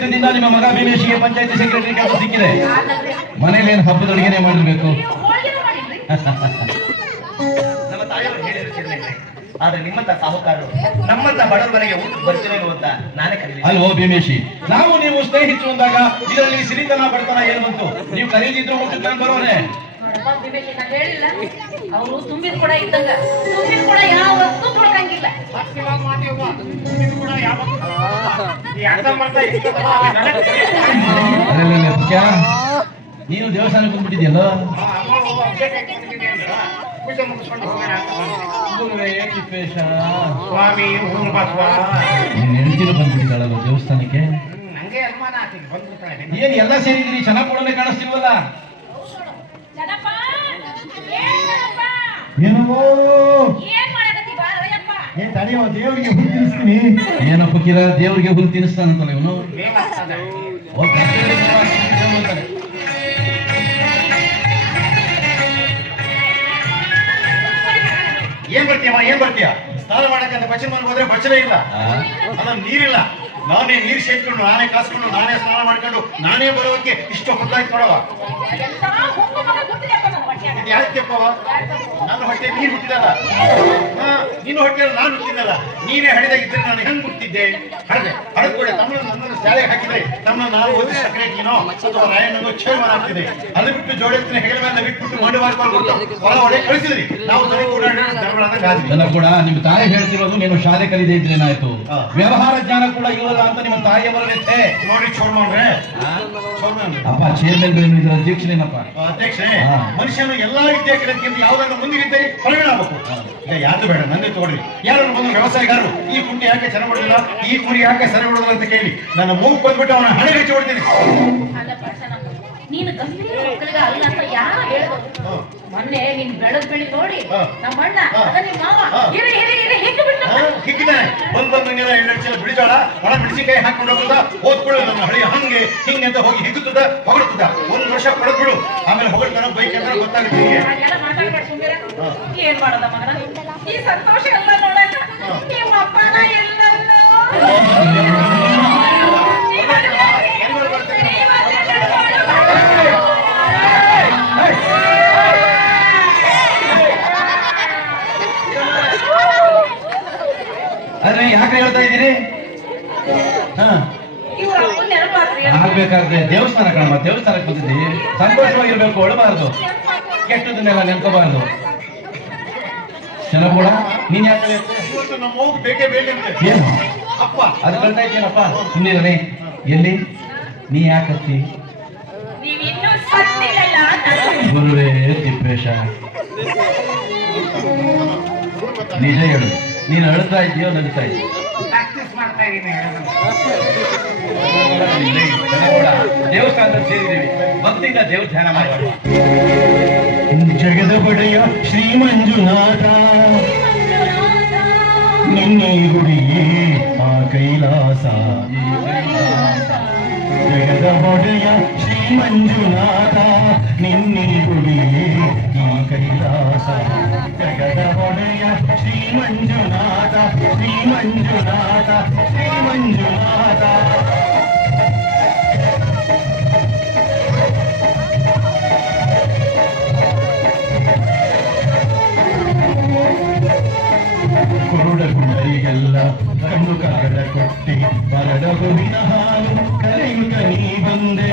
ಪಂಚಾಯತ್ದಿಂದ ನಿಮ್ಮ ಮಗ ಭೀಮೇಶಿಗೆ ಪಂಚಾಯತಿ ಸೆಕ್ರೆಟರಿ ಕೆಲಸ ಸಿಕ್ಕಿದೆ. ಮನೇಲಿ ಏನು ಹಬ್ಬದ ಅಡುಗೆನೆ ಮಾಡಿರ್ಬೇಕು. ನಮ್ಮ ತಾಯಿಯವರು ಹೇಳಿದ್ರು, ಆದ್ರೆ ನಿಮ್ಮಂತ ಸಾಹುಕಾರರು ನಮ್ಮಂತ ಬಡವರ ಮನೆಗೆ ಊಟ ಬರ್ತಿರೇನು ಅಂತ ನಾನೇ ಕರೀಲಿ. ಅಲ್ವೋ ಭೀಮೇಶಿ, ನಾವು ನೀವು ಸ್ನೇಹಿತರು ಅಂದಾಗ ಇದರಲ್ಲಿ ಸಿರಿತನ ಬಡತನ ಏನು ಬಂತು? ನೀವು ಕರೀದಿದ್ರು ಊಟಕ್ಕೆ ನಾನು ಬರೋನೆ. ಹೇಳಿಲ್ಲ, ಅವರು ತುಂಬಿದ ಕೂಡ ಇದ್ದಂಗ, ತುಂಬಿದ ಕೂಡ ಯಾವತ್ತೂ ಕೊಡಂಗಿಲ್ಲ. ನೀನು ದೇವಸ್ಥಾನಕ್ಕೆ ಬಂದ್ಬಿಟ್ಟಿದ್ಯಲ್ಲ. ಸ್ವಾಮಿ ನೀನ್ ಹೆಂಡತಿರು ಬಂದ್ಬಿಟ್ಟಿದ್ದಾಳಲ್ಲ ದೇವಸ್ಥಾನಕ್ಕೆ. ಏನ್ ಎಲ್ಲ ಸೇರಿದ್ರಿ, ಚೆನ್ನಾಗಿ ಕೊಡೋನೆ ಕಾಣಿಸ್ತಿಲ್ವಲ್ಲ. ದೇವರಿಗೆ ಹುಲ್ ತಿನ್ನಿಸ್ತೀನಿ. ಏನಪ್ಪ ಕಿರ, ದೇವರಿಗೆ ಹುಲ್ ತಿನ್ನಿಸ್ತಾನಂತಲ್ಲ ಇವನು. ಏನ್ ಬರ್ತೀಯ ಸ್ನಾನ ಮಾಡಕ್ಕಂತ ಬಚ್ಚಲ ಮನೆಗೆ ಹೋದ್ರೆ ಬಚ್ಚಲೇ ಇಲ್ಲ, ಅಲ್ಲ ನೀರಿಲ್ಲ. ನಾನೇ ನೀರು ಸೇರ್ಕೊಂಡು, ನಾನೇ ಕಾಸ್ಕೊಂಡು, ನಾನೇ ಸ್ನಾನ ಮಾಡ್ಕೊಂಡು, ನಾನೇ ಬರೋದಕ್ಕೆ ಇಷ್ಟು ಹೊತ್ತಾಯ್ತು ನೋಡವ. ಯಾಕೆಪ್ಪವ, ನನ್ನ ಹೊಟ್ಟೆ ನೀರು ಹುಟ್ಟಿದಲ್ಲ, ನಿನ್ನ ಹೊಟ್ಟೆಯಲ್ಲಿ ನಾನು ಹುಟ್ಟಿದ್ದಲ್ಲ. ನೀನೇ ಹಡಿದಾಗಿದ್ರೆ ನಾನು ಹೆಂಗ್ ಹುಟ್ಟಿದ್ದೆ? ಹಡದ್ ಕೂಡ ನಮ್ಮನ್ನು ಶಾಲೆಗೆ ಹಾಕಿದ್ರೆ ನಮ್ಮನ್ನು ನಾವು ಓದಿ ಸಕ್ರೇಟಿನೋ ಅಥವಾ ರಾಯಣ್ಣನೋ ಚೇರ್ಮನ್ ಆಗ್ತಿದೆ. ಅದು ಬಿಟ್ಟು ಜೋಡೆತ್ತಿನ ಹೆಗಲ ಮೇಲೆ ಬಿಟ್ಬಿಟ್ಟು ಮಂಡು ಮಾಡ್ಕೊಂಡು ಹೊರ ಹೊಡೆ ಕಳಿಸಿದ್ರಿ. ನಾವು ಕೂಡ ನಿಮ್ಮ ತಾಯಿ ಹೇಳ್ತಿರೋದು, ನೀನು ಶಾಲೆ ಕಲಿದೇ ಇದ್ರೆ ಏನಾಯ್ತು, ವ್ಯವಹಾರ ಜ್ಞಾನ ಕೂಡ ಇಲ್ಲಲ್ಲ ಅಂತ ನಿಮ್ಮ ತಾಯಿಯವರ ವ್ಯಥೆ ನೋಡಿ. ಚೋರ್ಮನ್ರೆ, ಅಪ್ಪ ಚೇರ್ಮನ್ ಅಧ್ಯಕ್ಷನೇನಪ್ಪ. ಅಧ್ಯಕ್ಷರೇ, ಮನುಷ್ಯನು ಎಲ್ಲಾ ವಿದ್ಯಾರ್ಥಿಗಳಿಗಿಂತ ಯಾವ್ದಾದ್ರು ಮುಂದಿಗಿದ್ದರೆ ಹೊರಗಡೆ ಆಗ್ಬೇಕು. ಈಗ ಯಾರು ಬೇಡ, ನಂದೇ ತಗೊಳ್ಳಿ. ಯಾರು ಬಂದು ವ್ಯವಸಾಯಗಾರರು ಈ ಕುಂಡಿ ಯಾಕೆ ಚೆನ್ನಾಗಿ ಹೊಡಿಲ್ಲ, ಈ ಕುರಿ ಯಾಕೆ ಸರಿ ಹೊಡೋದಿಲ್ಲ ಅಂತ ಕೇಳಿ ನನ್ನ ಮೂಗು ಬಂದ್ಬಿಟ್ಟು ಅವನ ಹಣೆ ಹೆಚ್ಚಿ ಹೊಡ್ತೀನಿ. ನೀನು ಗಂಭೀರ ಮಕ್ಕಳಿಗ ಅಲ್ಲ ಅಂತ ಯಾರು ಹೇಳ್ಬೋದು? ಮೊನ್ನೆ ನೀನ್ ಬೆಳೆದ್ ಬೆಳಿ ನೋಡಿ ನಮ್ಮ ಅಣ್ಣ ನಿಮ್ಮ ಮಾವ ಹಿಕ್ಕಿದ್ದಾನೆ. ಬಂದೆಲ್ಲ 2 ಲಕ್ಷ ಬಿಡಿಜೋಳ ಒಣ ಮೆಣಸಿನಕಾಯಿ ಹಾಕೊಂಡು ಹೋಗುತ್ತಾ ಓದ್ಕೊಳ್ಳು. ನನ್ನ ಹಳಿ ಹಂಗೆ ಹಿಂಗೆ ಅಂತ ಹೋಗಿ ಹಿಗ್ಗುತ್ತದ ಹೊಗಳುತ್ತದ. 1 ವರ್ಷ ಪಡೆದ್ಬಿಡು, ಆಮೇಲೆ ಹೊಗಳ್ತಾನ ಬೈಕ್ ಅಂತ ಗೊತ್ತಾಗುತ್ತೆ. ಏನ್ ಮಾಡೋದ ಮಗನ, ಈ ಸಂತೋಷ ಎಲ್ಲ ನೋಡಲ್ಲ. ನಿಮ್ಮ ಅಪ್ಪನ ಎಲ್ಲಲ್ಲ ಅದ್ರೆ ಯಾಕೆ ಹೇಳ್ತಾ ಇದ್ದೀರಿ? ಆಗ್ಬೇಕಾದ್ರೆ ದೇವಸ್ಥಾನ ಕಾಣುವ, ದೇವಸ್ಥಾನಕ್ಕೆ ಬಂದಿದ್ದೀವಿ. ಸಂತೋಷವಾಗಿರ್ಬೇಕು, ಒಳಬಾರ್ದು, ಕೆಟ್ಟದನ್ನೆಲ್ಲ ನೆನ್ಕೋಬಾರ್ದು. ಚೆನ್ನಾಗ ನೀನ್ ಯಾಕೆ ಬೇಕೇ ಬೇಕು ಏನು ಅಪ್ಪ ಅದು ಕಳ್ತಾ ಇದ್ದೀನಪ್ಪ. ಸುಮ್ಮನೆ ಎಲ್ಲಿ ನೀ ಯಾಕತ್ತಿ? ಗುರುವೇ ತಿಪ್ಪೇಶ, ನಿಜ ಹೇಳು, ನೀನು ಅಳ್ತಾ ಇದೆಯೋ ನಗ್ತಾ ಇದೆಯೋ? ದೇವಸ್ಥಾನದಲ್ಲಿ ಸೇರಿದ್ದೀವಿ, ಭಕ್ತಿಯಿಂದ ದೇವ ಧ್ಯಾನ ಮಾಡುವ. ಜಗದ ಒಡೆಯ ಶ್ರೀ ಮಂಜುನಾಥ, ನಿನ್ನೆ ಗುಡಿಯೇ ಆ ಕೈಲಾಸ. ಜಗದ ಒಡೆಯ ಶ್ರೀ ಮಂಜುನಾಥ, ನಿನ್ನೆ ಗುಡಿಯೇ ಈ ಕೈಲಾಸ. ಜಗದ ಒಡೆಯ ಶ್ರೀ ಮಂಜುನಾಥ, ಶ್ರೀ ಮಂಜುನಾಥ, ಶ್ರೀ ಮಂಜುನಾಥ. ಕುರುಡ ಕುಂಡರಿಗೆಲ್ಲ ಕಣ್ಣು ಕಾಗಡ ಕೊಟ್ಟಿ ಬರಡ ಹೂವಿನ ಹಾಲು ಕರೆಯುತ್ತ ನೀ ಬಂದೆ.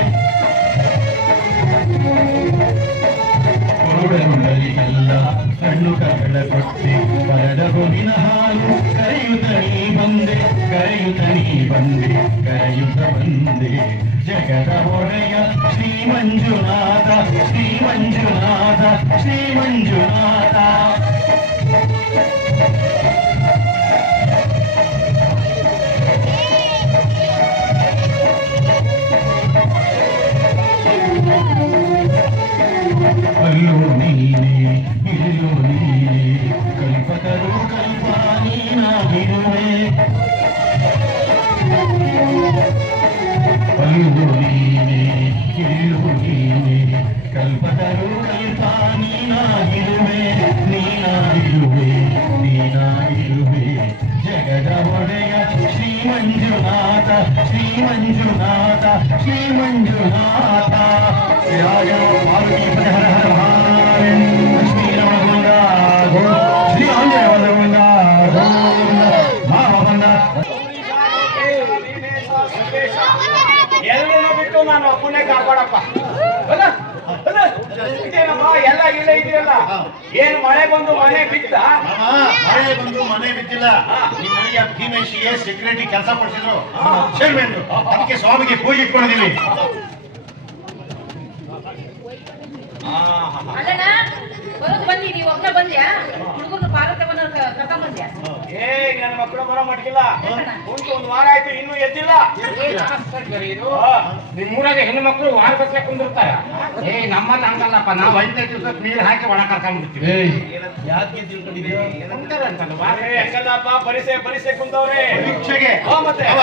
ಕುರುಡ ಕುಂಡರಿಗೆಲ್ಲ ಕಣ್ಣು ಕಾಗಡ ಕೊಟ್ಟಿ ಬರಡ ಹೂವಿನ ಹಾಲು ಕರೆಯುತ್ತ ನೀ ಬಂದೆ, ಕರೆಯುತ್ತ ನೀ ಬಂದೆ, ಕರೆಯುತ್ತ ಬಂದೆ. ಜಗದ ಒಡೆಯ ಶ್ರೀ ಮಂಜುನಾಥ, ಶ್ರೀ ಮಂಜುನಾಥ, ಶ್ರೀ ಮಂಜುನಾಥ. ಅಲ್ಲೂ ನೀನೆ ಇಲ್ಲೂ ನೀನೆ, ಕಲ್ಪತರು ಕಲ್ಪ ನೀನಾಗಿರುವೆ. ಅಲ್ಲೂ ನೀನೆ ಇಲ್ಲೂ ನೀನೆ, ಕಲ್ಪತರು ಕಲ್ಪ ನೀನಾಗಿರುವೆ, ನೀನಾಗಿರುವೆ, ನೀನಾಗಿರುವೆ. ಜಗದ ಒಡೆಯ ಶ್ರೀ ಮಂಜುನಾಥ, ಶ್ರೀ ಮಂಜುನಾಥ. ಶ್ರೀ ಮಂಜುನಾಥ ರಾಜ ಪಾರ್ವತೀಪತಿ ಹರ ಹರ ಮಹಾದೇವ ಲಕ್ಷ್ಮೀ ರಮಣ ಗೋವಿಂದ ಗೋವಿಂದ ಶ್ರೀ ಆಂಜನೇಯ ಗೋವಿಂದ ಗೋವಿಂದ ಮಾವಂದ ಎಲ್ಲರೂ ಬಿಟ್ಟು ನಾನು ಅಪ್ಪನೇ ಕಾಪಾಡಪ್ಪ ಅಲ್ಲ? ಅಲ್ಲ? ಇದೇನಮ್ಮ ಎಲ್ಲ ಇಲ್ಲ ಇದೆಯಲ್ಲ ಏನು ಮಳೆ ಬಂದು ಮನೆ ಬಿದ್ದ ಮಳೆ ಬಂದು ಮನೆ ಬಿದ್ದಿಲ್ಲ ನಿಮ್ಮ ಮನೆಗೆ ಭೀಮೇಶಿಗೆ ಸೆಕ್ಯೂರಿಟಿ ಕೆಲಸ ಪಡಿಸಿದ್ರು ಚೇರ್ಮನ್ ಅದಕ್ಕೆ ಸ್ವಾಮಿಗೆ ಪೂಜೆ ಇಟ್ಕೊಂಡಿದೀವಿ. ಅಲ್ಲಣ್ಣ ಬರೋದು ಬಂದಿ ನೀವು ಒಬ್ಬನ ಬಂದ್ಯಾ ಹುಡುಗರು ಪಾರ್ವತವನ್ನ ಕರ್ಕೊಂಡ್ ಬಂದ್ಯಾ ಏ ನನ್ನ ಮಕ್ಕಳು ಬರೋ ಮಟ್ಟಿಗಿಲ್ಲ ಉಂಟು ಒಂದು ವಾರ ಆಯ್ತು ಇನ್ನೂ ಎದ್ದಿಲ್ಲ ನಿಮ್ಮೂರಾಗ ಹೆಣ್ಣು ಮಕ್ಕಳು ವಾರ ಬಸ್ಲೆ ಕುಂದಿರ್ತಾರ ಏ ನಮ್ಮಲ್ಲಿ ಹಂಗಲ್ಲಪ್ಪ ನಾವು 5 ದಿವಸಕ್ಕೆ ನೀರು ಹಾಕಿ ಒಳ ಕರ್ಕೊಂಡ್ಬಿಡ್ತೀವಿ ಏಯ್ ಯಾಕೆ ತಿಳ್ಕೊಂಡಿದ್ದೀವಿ ಅಂತಲ್ಲ ಹೆಂಗಲ್ಲಪ್ಪ ಪರಿಸೆ ಕುಂತವ್ರೆ ಪರೀಕ್ಷೆಗೆ ಮತ್ತೆ ಅವ,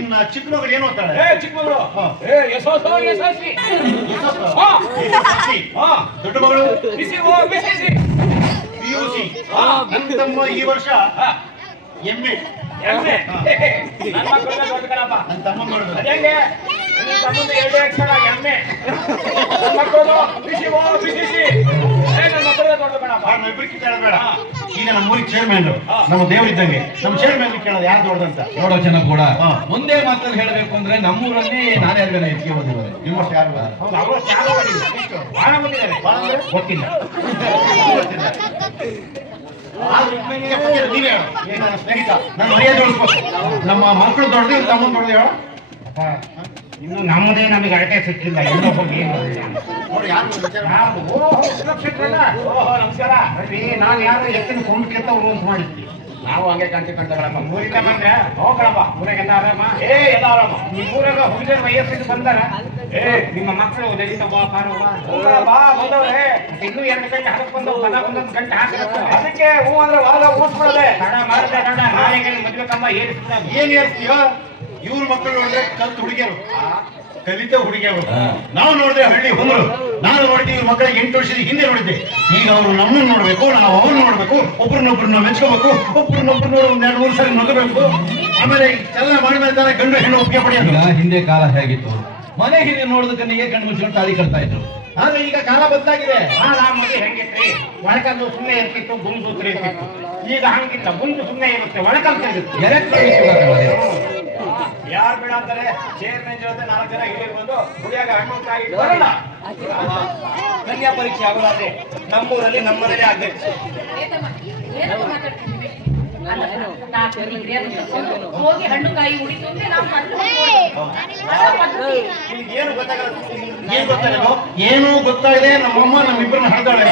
ಇನ್ನ ಚಿಕ್ಕ ಮಗಳು ಏನು ಅಂತಾಳೆ ಏ ಚಿಕ್ಕ ಮಗಳು ಏ ಯಶೋಸೋ ಯಶಸ್ವಿ ದೊಡ್ಡ ಮಗಳು ಬಿಸಿ PUC ನನ್ನ ತಮ್ಮ ಈ ವರ್ಷ MA ಎಮ್ಮೆ ನನ್ನ ಮಕ್ಕಳನ್ನ ದೊಡ್ಡ ಕಣಪ್ಪ ನನ್ನ ತಮ್ಮ ನೋಡಿದ್ರು ಅದೇಂಗೆ ನಿನ್ನ ತಮ್ಮಂದು 2 ಅಕ್ಷರ ಎಮ್ಮೆ ನನ್ನ ಮಕ್ಕಳು ಬಿಸಿ ನನ್ನ ಮಕ್ಕಳನ್ನ ದೊಡ್ಡ ಕಣಪ್ಪ ಇಬ್ಬರಿಗೆ ಕೇಳಬೇಡ ಈಗ ನಮ್ಮ ಊರಿಗೆ ಚೇರ್ಮನ್ ನಮ್ಮ ದೇವರಿದ್ದಂಗೆ ನಮ್ಮ ಚೇರ್ಮನ್ ಕೇಳೋದು ಯಾರು ದೊಡ್ಡದಂತ ನೋಡೋ ಜನ ಕೂಡ ಹಾ. ಒಂದೇ ಮಾತಲ್ಲಿ ಹೇಳಬೇಕು ಅಂದ್ರೆ ನಮ್ಮೂರಲ್ಲಿ ನಾನೇ ಅಲ್ವೇನ ಹೆಚ್ಚಿಗೆ ಓದಿದ್ದಾರೆ ನಿಮ್ಮಷ್ಟು ಯಾರು ಬೇಡ. ಹೌದು ಅವರು ತ್ಯಾಗ ಮಾಡಿದ್ರು ಬಹಳ ಬಂದಿದ್ದಾರೆ ಭಾಳ ಅಂದ್ರೆ ಗೊತ್ತಿಲ್ಲ ಆದ್ರೂ ನಿನಗೆ ಗೊತ್ತಿಲ್ಲ, ನೀನೇ ಹೇಳು. ಏನ್ ನನ್ನ ಸ್ನೇಹಿತ ನನ್ನ ಮರ್ಯಾದೆ ಉಳಿಸ್ಬೇಕು ನಮ್ಮ ಮಕ್ಕಳು ದೊಡ್ಡದು ಇವ್ರು ತಮ್ಮನ್ ದೊಡ್ಡದು ಹೇಳು ಅಪ್ಪ, ಇನ್ನು ನಮ್ಮದೇ ನಮಗೆ ಅಳತೆ ಸಿಕ್ಕಿಲ್ಲ ಎಲ್ಲೋ ಹೋಗಿ ಏನು ಮಾಡಿಲ್ಲ. ನೋಡಿ ಯಾರು ವಿಚಾರ ಯಾರು? ಓ, ನಕ್ಷತ್ರನ? ಓಹೋ ನಮಸ್ಕಾರ ಅಲ್ರಿ ನಾನು ಯಾರು ಎತ್ತಿನ ಕೊಂಡು ಕೆತ್ತವ್ರು ಅಂತ ಮಾಡಿದ್ವಿ ನಾವು ಹಂಗೆ ಕಂಡುಕೊಂಡಗಳಪ್ಪ ಊರಿಂದ ಬಂದ್ರೆ ಹೋಗ್ರಪ್ಪ ಊರಾಗೆಲ್ಲ ಆರಾಮ ಏ ಎಲ್ಲ ಆರಾಮ ನಿಮ್ಮೂರಾಗ ಹುಡುಗರ ವಯಸ್ಸಿಗೆ ಬಂದಾರ ಏ ನಿಮ್ಮ ಮಕ್ಕಳು ದಲಿತವ್ವ ಪಾರವ್ವ ಹೋಗಪ್ಪ ಬಂದವ್ರೆ ಮತ್ತೆ ಇನ್ನೂ 2 ಗಂಟೆ ಹರಕ್ ಬಂದವು ಬಲ ಒಂದೊಂದು ಗಂಟೆ ಹಾಕಿರ್ತಾರೆ ಅದಕ್ಕೆ ಹೂ ಅಂದ್ರೆ ವಾದ ಊಸ್ಬಿಡದೆ ತಡ ಮಾಡಿದೆ ತಡ ನಾಳೆಗೆ ಮದುವೆ ಕಂಬ ಏರಿಸಿದ ಏನ್ ಹೇಳ್ತೀಯ ಇವ್ರ ಮಕ್ಕಳು ನೋಡಿದ್ರೆ ಕಲ್ತು ಹುಡುಗಿಯರು ಕಲಿತ ಹುಡುಗಿಯರು ನಾವು ನೋಡಿದ್ರೆ ಹಳ್ಳಿ ಹುಡುಗರು ನಾನು ನೋಡಿದ್ದೆ ಇವ್ರ ಮಕ್ಕಳಿಗೆ 8 ವರ್ಷದ ಹಿಂದೆ ನೋಡಿದ್ದೆ ಈಗ ಅವರು ನಮ್ಮನ್ನು ನೋಡ್ಬೇಕು ನಾವು ಅವ್ರನ್ನ ನೋಡ್ಬೇಕು ಒಬ್ರನ್ನೊಬ್ರನ್ನ ಮೆಚ್ಕೋಬೇಕು ಒಬ್ರನ್ನೊಬ್ರು ನೋಡಿ 2-3 ಸರಿ ನಗಬೇಕು ಆಮೇಲೆ ಎಲ್ಲ ಮಾಡಿ ಮೇಲೆ ಗಂಡು ಹೆಣ್ಣು ಒಪ್ಪಿಗೆ ಪಡೆಯೋದು ಈಗ ಹಿಂದೆ ಕಾಲ ಹೇಗಿತ್ತು ಮನೆ ಹಿರಿಯ ನೋಡಿದಕ್ಕೆ ಕಣ್ಣು ಮುಚ್ಕೊಂಡು ತಾಳಿ ಕಟ್ತಾ ಇದ್ರು ಆದ್ರೆ ಈಗ ಕಾಲ ಬದಲಾಗಿದೆ ಹಾಲ ಮದುವೆ ಹೆಂಗಿತ್ರಿ ಒಳಕಲ್ಲು ಸುಮ್ಮನೆ ಇರ್ತಿತ್ತು ಗುಂಡು ಸೂತ್ರ ಇರ್ತಿತ್ತು ಈಗ ಹಂಗಿಲ್ಲ ಗುಂಡು ಸುಮ್ಮನೆ ಇರುತ್ತೆ ಒಳಕಲ್ಲು ಇರುತ್ತೆ ಎಲೆಕ್ಟ್ರಾನಿಕ್ ಯುಗ ಕಳೆದಿದೆ. ಯಾರು ಬೇಡ ಅಂತಾರೆ ಚೇರ್ಮನ್ ಜೊತೆ 4 ಜನ ಹಿರಿಯರು ಬಂದು ಹುಡಿಯಾಗ ಹಣ್ಣು ಕಾಯಿ ಬರಲ್ಲ ಕನ್ಯಾ ಪರೀಕ್ಷೆ ಆಗೋದಾದ್ರೆ ನಮ್ಮೂರಲ್ಲಿ ನಮ್ಮನೇಲೆ ಆಗ್ಬೇಕು ಏನಪ್ಪ ಮಾತಾಡ್ತಿದ್ವಿ ಅಲ್ಲ, ನಾಲ್ಕು ಹಿರಿಯರನ್ನ ಕರ್ಕೊಂಡು ಹೋಗಿ ಹಣ್ಣು ಕಾಯಿ ಉಡಿತು ಅಂದ್ರೆ ನಾವು ಪದ್ಧತಿ ನಿಮ್ಗೆ ಏನು ಗೊತ್ತಾಗಲ್ಲ ಏನ್ ಗೊತ್ತಾಗಲ್ಲ ಏನು ಗೊತ್ತಾಗದೆ ನಮ್ಮಮ್ಮ ನಮ್ಮಿಬ್ಬರನ್ನ ಹಡ್ದಾಳೆ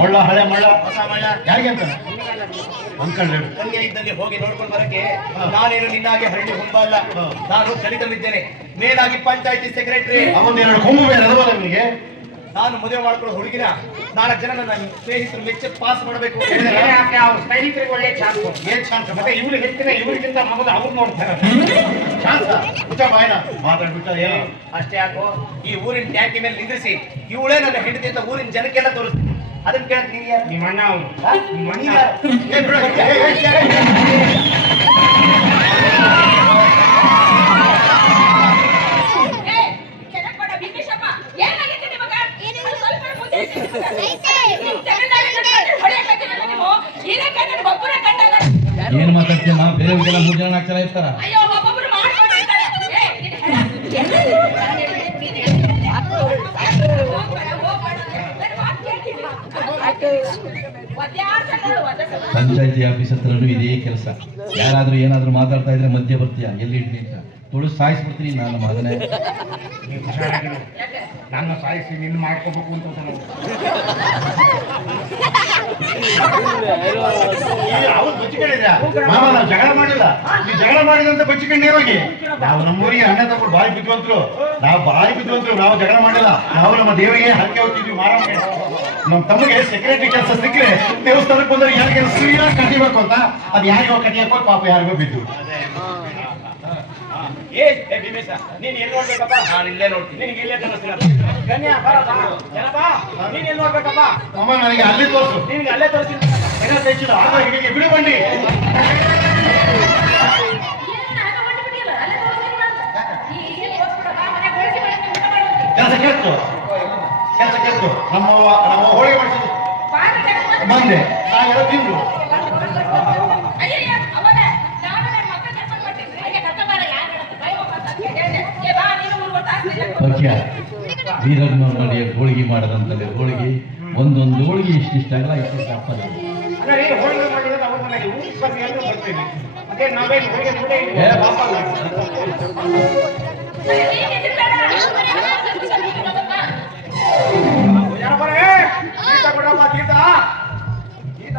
ಮಳ್ಳ ಹಳೆ ಮಳ್ಳ ಹೊಸ ಮಳ್ಳ ಯಾರಿಗೆ ಅಂತ ಅಂಕಲ್ ಹೇಳು ಕನ್ಯಾ ಇದ್ದಲ್ಲಿ ಹೋಗಿ ನೋಡ್ಕೊಂಡು ಬರಕ್ಕೆ ನಾನೇನು ನಿನ್ನಾಗೆ ಹರಳಿ ಹುಂಬ ಅಲ್ಲ ನಾನು ದಲಿತನಿದ್ದೇನೆ ಮೇಲಾಗಿ ಪಂಚಾಯತಿ ಸೆಕ್ರೆಟರಿ ಅವನ್ 2 ಕೊಂಬು ಬೇರೆ ಅದವಲ್ಲ ನಿಮಗೆ ನಾನು ಮದುವೆ ಮಾಡ್ಕೊಳ್ಳೋ ಹುಡುಗಿನ 4 ಜನ ನನ್ನ ಸ್ನೇಹಿತರು ಮೆಚ್ಚ ಪಾಸ್ ಮಾಡಬೇಕು ಯಾಕೆ ಅವ್ರ ಸ್ನೇಹಿತರಿಗೆ ಒಳ್ಳೆ ಚಾನ್ಸ್ ಏನ್ ಚಾನ್ಸ್ ಮತ್ತೆ ಇವ್ರು ಹೆಚ್ಚಿನ ಇವ್ರಿಗಿಂತ ಮೊದಲು ಅವ್ರು ನೋಡ್ತಾರೆ ಚಾನ್ಸ್ ಹುಚ್ಚ ಬಾಯ್ನ ಮಾತಾಡ್ಬಿಟ್ಟ ಏನು ಅಷ್ಟೇ ಯಾಕೋ ಈ ಊರಿನ ಟ್ಯಾಂಕಿ ಮೇಲೆ ನಿಂದ್ರಿಸಿ ಇವಳೇ ನನ್ನ ಹೆಂಡತಿ ಅಂತ ಊರಿನ ಜನಕ್ಕೆಲ್ಲ ತೋರಿಸ್ತೀನಿ ಅದನ್ನ ಕೇಳ್ತೀನಿ ನಿಮ್ಮ ಅಣ್ಣ ಅವ್ರು ನಿಮ್ಮ ಅಣ್ಣ ಏ ಬಿಡು, ಏನ್ ಮಾತಾಡ್ತೀಯ ಬೇರೆಯವ್ರಿಗೆಲ್ಲ 3 ಜನ 4 ಜನ ಇರ್ತಾರ ಅಯ್ಯೋ ಒಬ್ಬೊಬ್ರು ಮಾಡ್ಕೊಂಡಿರ್ತಾರೆ ಪಂಚಾಯತಿ ಆಫೀಸ್ ಹತ್ರನೂ ಇದೇ ಕೆಲಸ ಯಾರಾದ್ರೂ ಏನಾದ್ರೂ ಮಾತಾಡ್ತಾ ಇದ್ರೆ ಮಧ್ಯೆ ಬರ್ತೀಯ ಎಲ್ಲಿ ಇಡ್ಲಿ ಅಂತ ತುಳು ಸಾಯಿಸ್ಬಿಡ್ತೀನಿ ನಾನು ಮಗನೇ ನೀವು ಹುಷಾರಾಗಿರು ನನ್ನ ಸಾಯಿಸಿ ನಿನ್ನ ಮಾಡ್ಕೋಬೇಕು ಅಂತ ಅವ್ರು ಬಚ್ಚಿಕೊಂಡಿದ್ರ ಮಾಮ ನಾವು ಜಗಳ ಮಾಡಿಲ್ಲ ನೀವು ಜಗಳ ಮಾಡಿದಂತ ಬಚ್ಚಿಕೊಂಡೇ ಹೋಗಿ ನಾವು ನಮ್ಮೂರಿಗೆ ಅಣ್ಣ ತಮ್ಮ ಬಾಯಿ ಬಿದ್ವಂತರು ನಾವು ಜಗಳ ಮಾಡಿಲ್ಲ ನಾವು ನಮ್ಮ ದೇವರಿಗೆ ಹರಕೆ ಹೋಗ್ತಿದ್ವಿ ಮಾರಮ್ಮ ನಮ್ಮ ತಮ್ಮಗೆ ಸೆಕ್ರೆಟರಿ ಕೆಲಸ ಸಿಕ್ಕರೆ ದೇವಸ್ಥಾನಕ್ಕೆ ಬಂದ್ರೆ ಯಾರಿಗೆ ಸರಿಯಾಗಿ ಕಟ್ಟಿಬೇಕು ಅಂತ ಅದು ಯಾರಿಗೋ ಕಟ್ಟಿಯಕ್ಕೋ ಪಾಪ ಯಾರಿಗೋ ಬಿದ್ದು ಏ ಭೀಮೇಶ ನೀನ್ ಎಲ್ಲಿ ನೋಡ್ಬೇಕಪ್ಪ ನಾನು ಇಲ್ಲೇ ನೋಡ್ತೀನಿ ನಿನಗೆ ಇಲ್ಲೇ ತೋರಿಸ್ತೀನಿ ಕನ್ಯಾ ಬರಪ್ಪ ಏನಪ್ಪ ನೀನ್ ಎಲ್ಲಿ ನೋಡ್ಬೇಕಪ್ಪ ಅಮ್ಮ ನನಗೆ ಅಲ್ಲಿ ತೋರಿಸು ನಿನ್ಗೆ ಅಲ್ಲೇ ತೋರಿಸ್ತೀನಿ ಏನೋ ತೆಚ್ಚಿಲ್ಲ ಆಗ ಹೀಗೆ ಬಿಡು ಬಂಡಿ ಏನ್ ಆಗ ಹೊಂಟ್ಬಿಟ್ಟಿಯಲ್ಲ? ಅಲ್ಲೇ ತೋರ್ಸ್ತೀನಿ ಅಂತ. ಈ ಏನ್ ತೋರ್ಸ್ಬಿಡಪ್ಪ? ಎತ್ತು ಕೆಲಸ ಕೆತ್ತು ನಮ್ಮ ಹೋಳಿಗೆ ಮಾಡಿಸಿದ್ರು ಬಾರಿ ತೆಗೆದು ಬಂದೆ ನಾವೆಲ್ಲ ತಿಂದ್ರು ಅಯ್ಯಯ್ಯ, ಅವನೇ, ನಾನು ನನ್ನ ಮಕ್ಕಳ ಕರ್ಕೊಂಡು ಬರ್ತೀನಿ. ಅಯ್ಯ, ಕರ್ಕೊಂಡು ಬಾರ, ಯಾರು ಹೇಳುತ್ತೆ? ಕೈ ಹೋಗ್ಬಾರ್ದು ಅಂತ ಹೇಳಿದೆ. ಏ, ಬಾ, ನೀನು ಊರು ಗೊತ್ತಾಗ್ತಿಲ್ಲ. ಪಕ್ಷ ವೀರಣ್ಣವ್ರ ನಡೆಯ ಹೋಳಿಗೆ ಮಾಡದಂತಲೇ ಹೋಳಿಗೆ ಒಂದೊಂದು ಹೋಳಿಗೆ ಇಷ್ಟಿಷ್ಟಾಗಲ್ಲ ಇಷ್ಟಿಷ್ಟ ಅಪ್ಪದ ಅಂದ್ರೆ ಈ ಹೋಳಿಗೆ ಮಾಡಿದ್ರೆ ಅವ್ರ ಮನೆಗೆ ಊರಿಗೆ ಬಂದು ಎಲ್ಲರೂ ಬರ್ತೀವಿ. ಮತ್ತೆ ನಾವೇನು ಹೋಳಿಗೆ ಕೂಡ ಇಲ್ಲ. ಏ, ವಾಪಸ್ ಅಯ್ಯ, ನೀನ್ ಎದ್ರುಬೇಡ. ನೀನು ನಮ್ಮಮ್ಮ. ಜನ ಬರೇ ತೀರ್ಥ ಕೊಡಪ್ಪ, ತೀರ್ಥ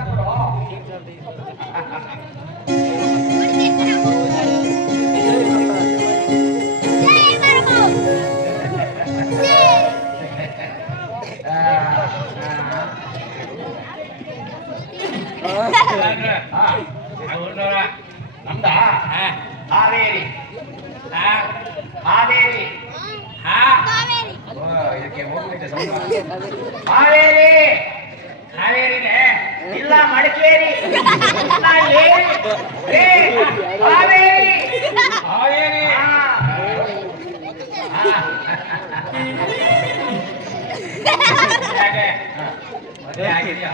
ಕೊಡು. ನಮ್ದ ಹಾವೇರಿ ಹಾವೇರಿ ಇದಕ್ಕೆ ಹೋಗ್ಬಿಟ್ಟೆ ಹಾವೇರಿ ಹಾವೇರಿನೇ ಇಲ್ಲ ಮಡಿಕೇರಿ ಇಲ್ಲ ಏರಿ ಏ ಹಾವೇರಿ ಹಾವೇರಿ ಯಾಕೆ ಮದುವೆ ಆಗಿದೆಯಾ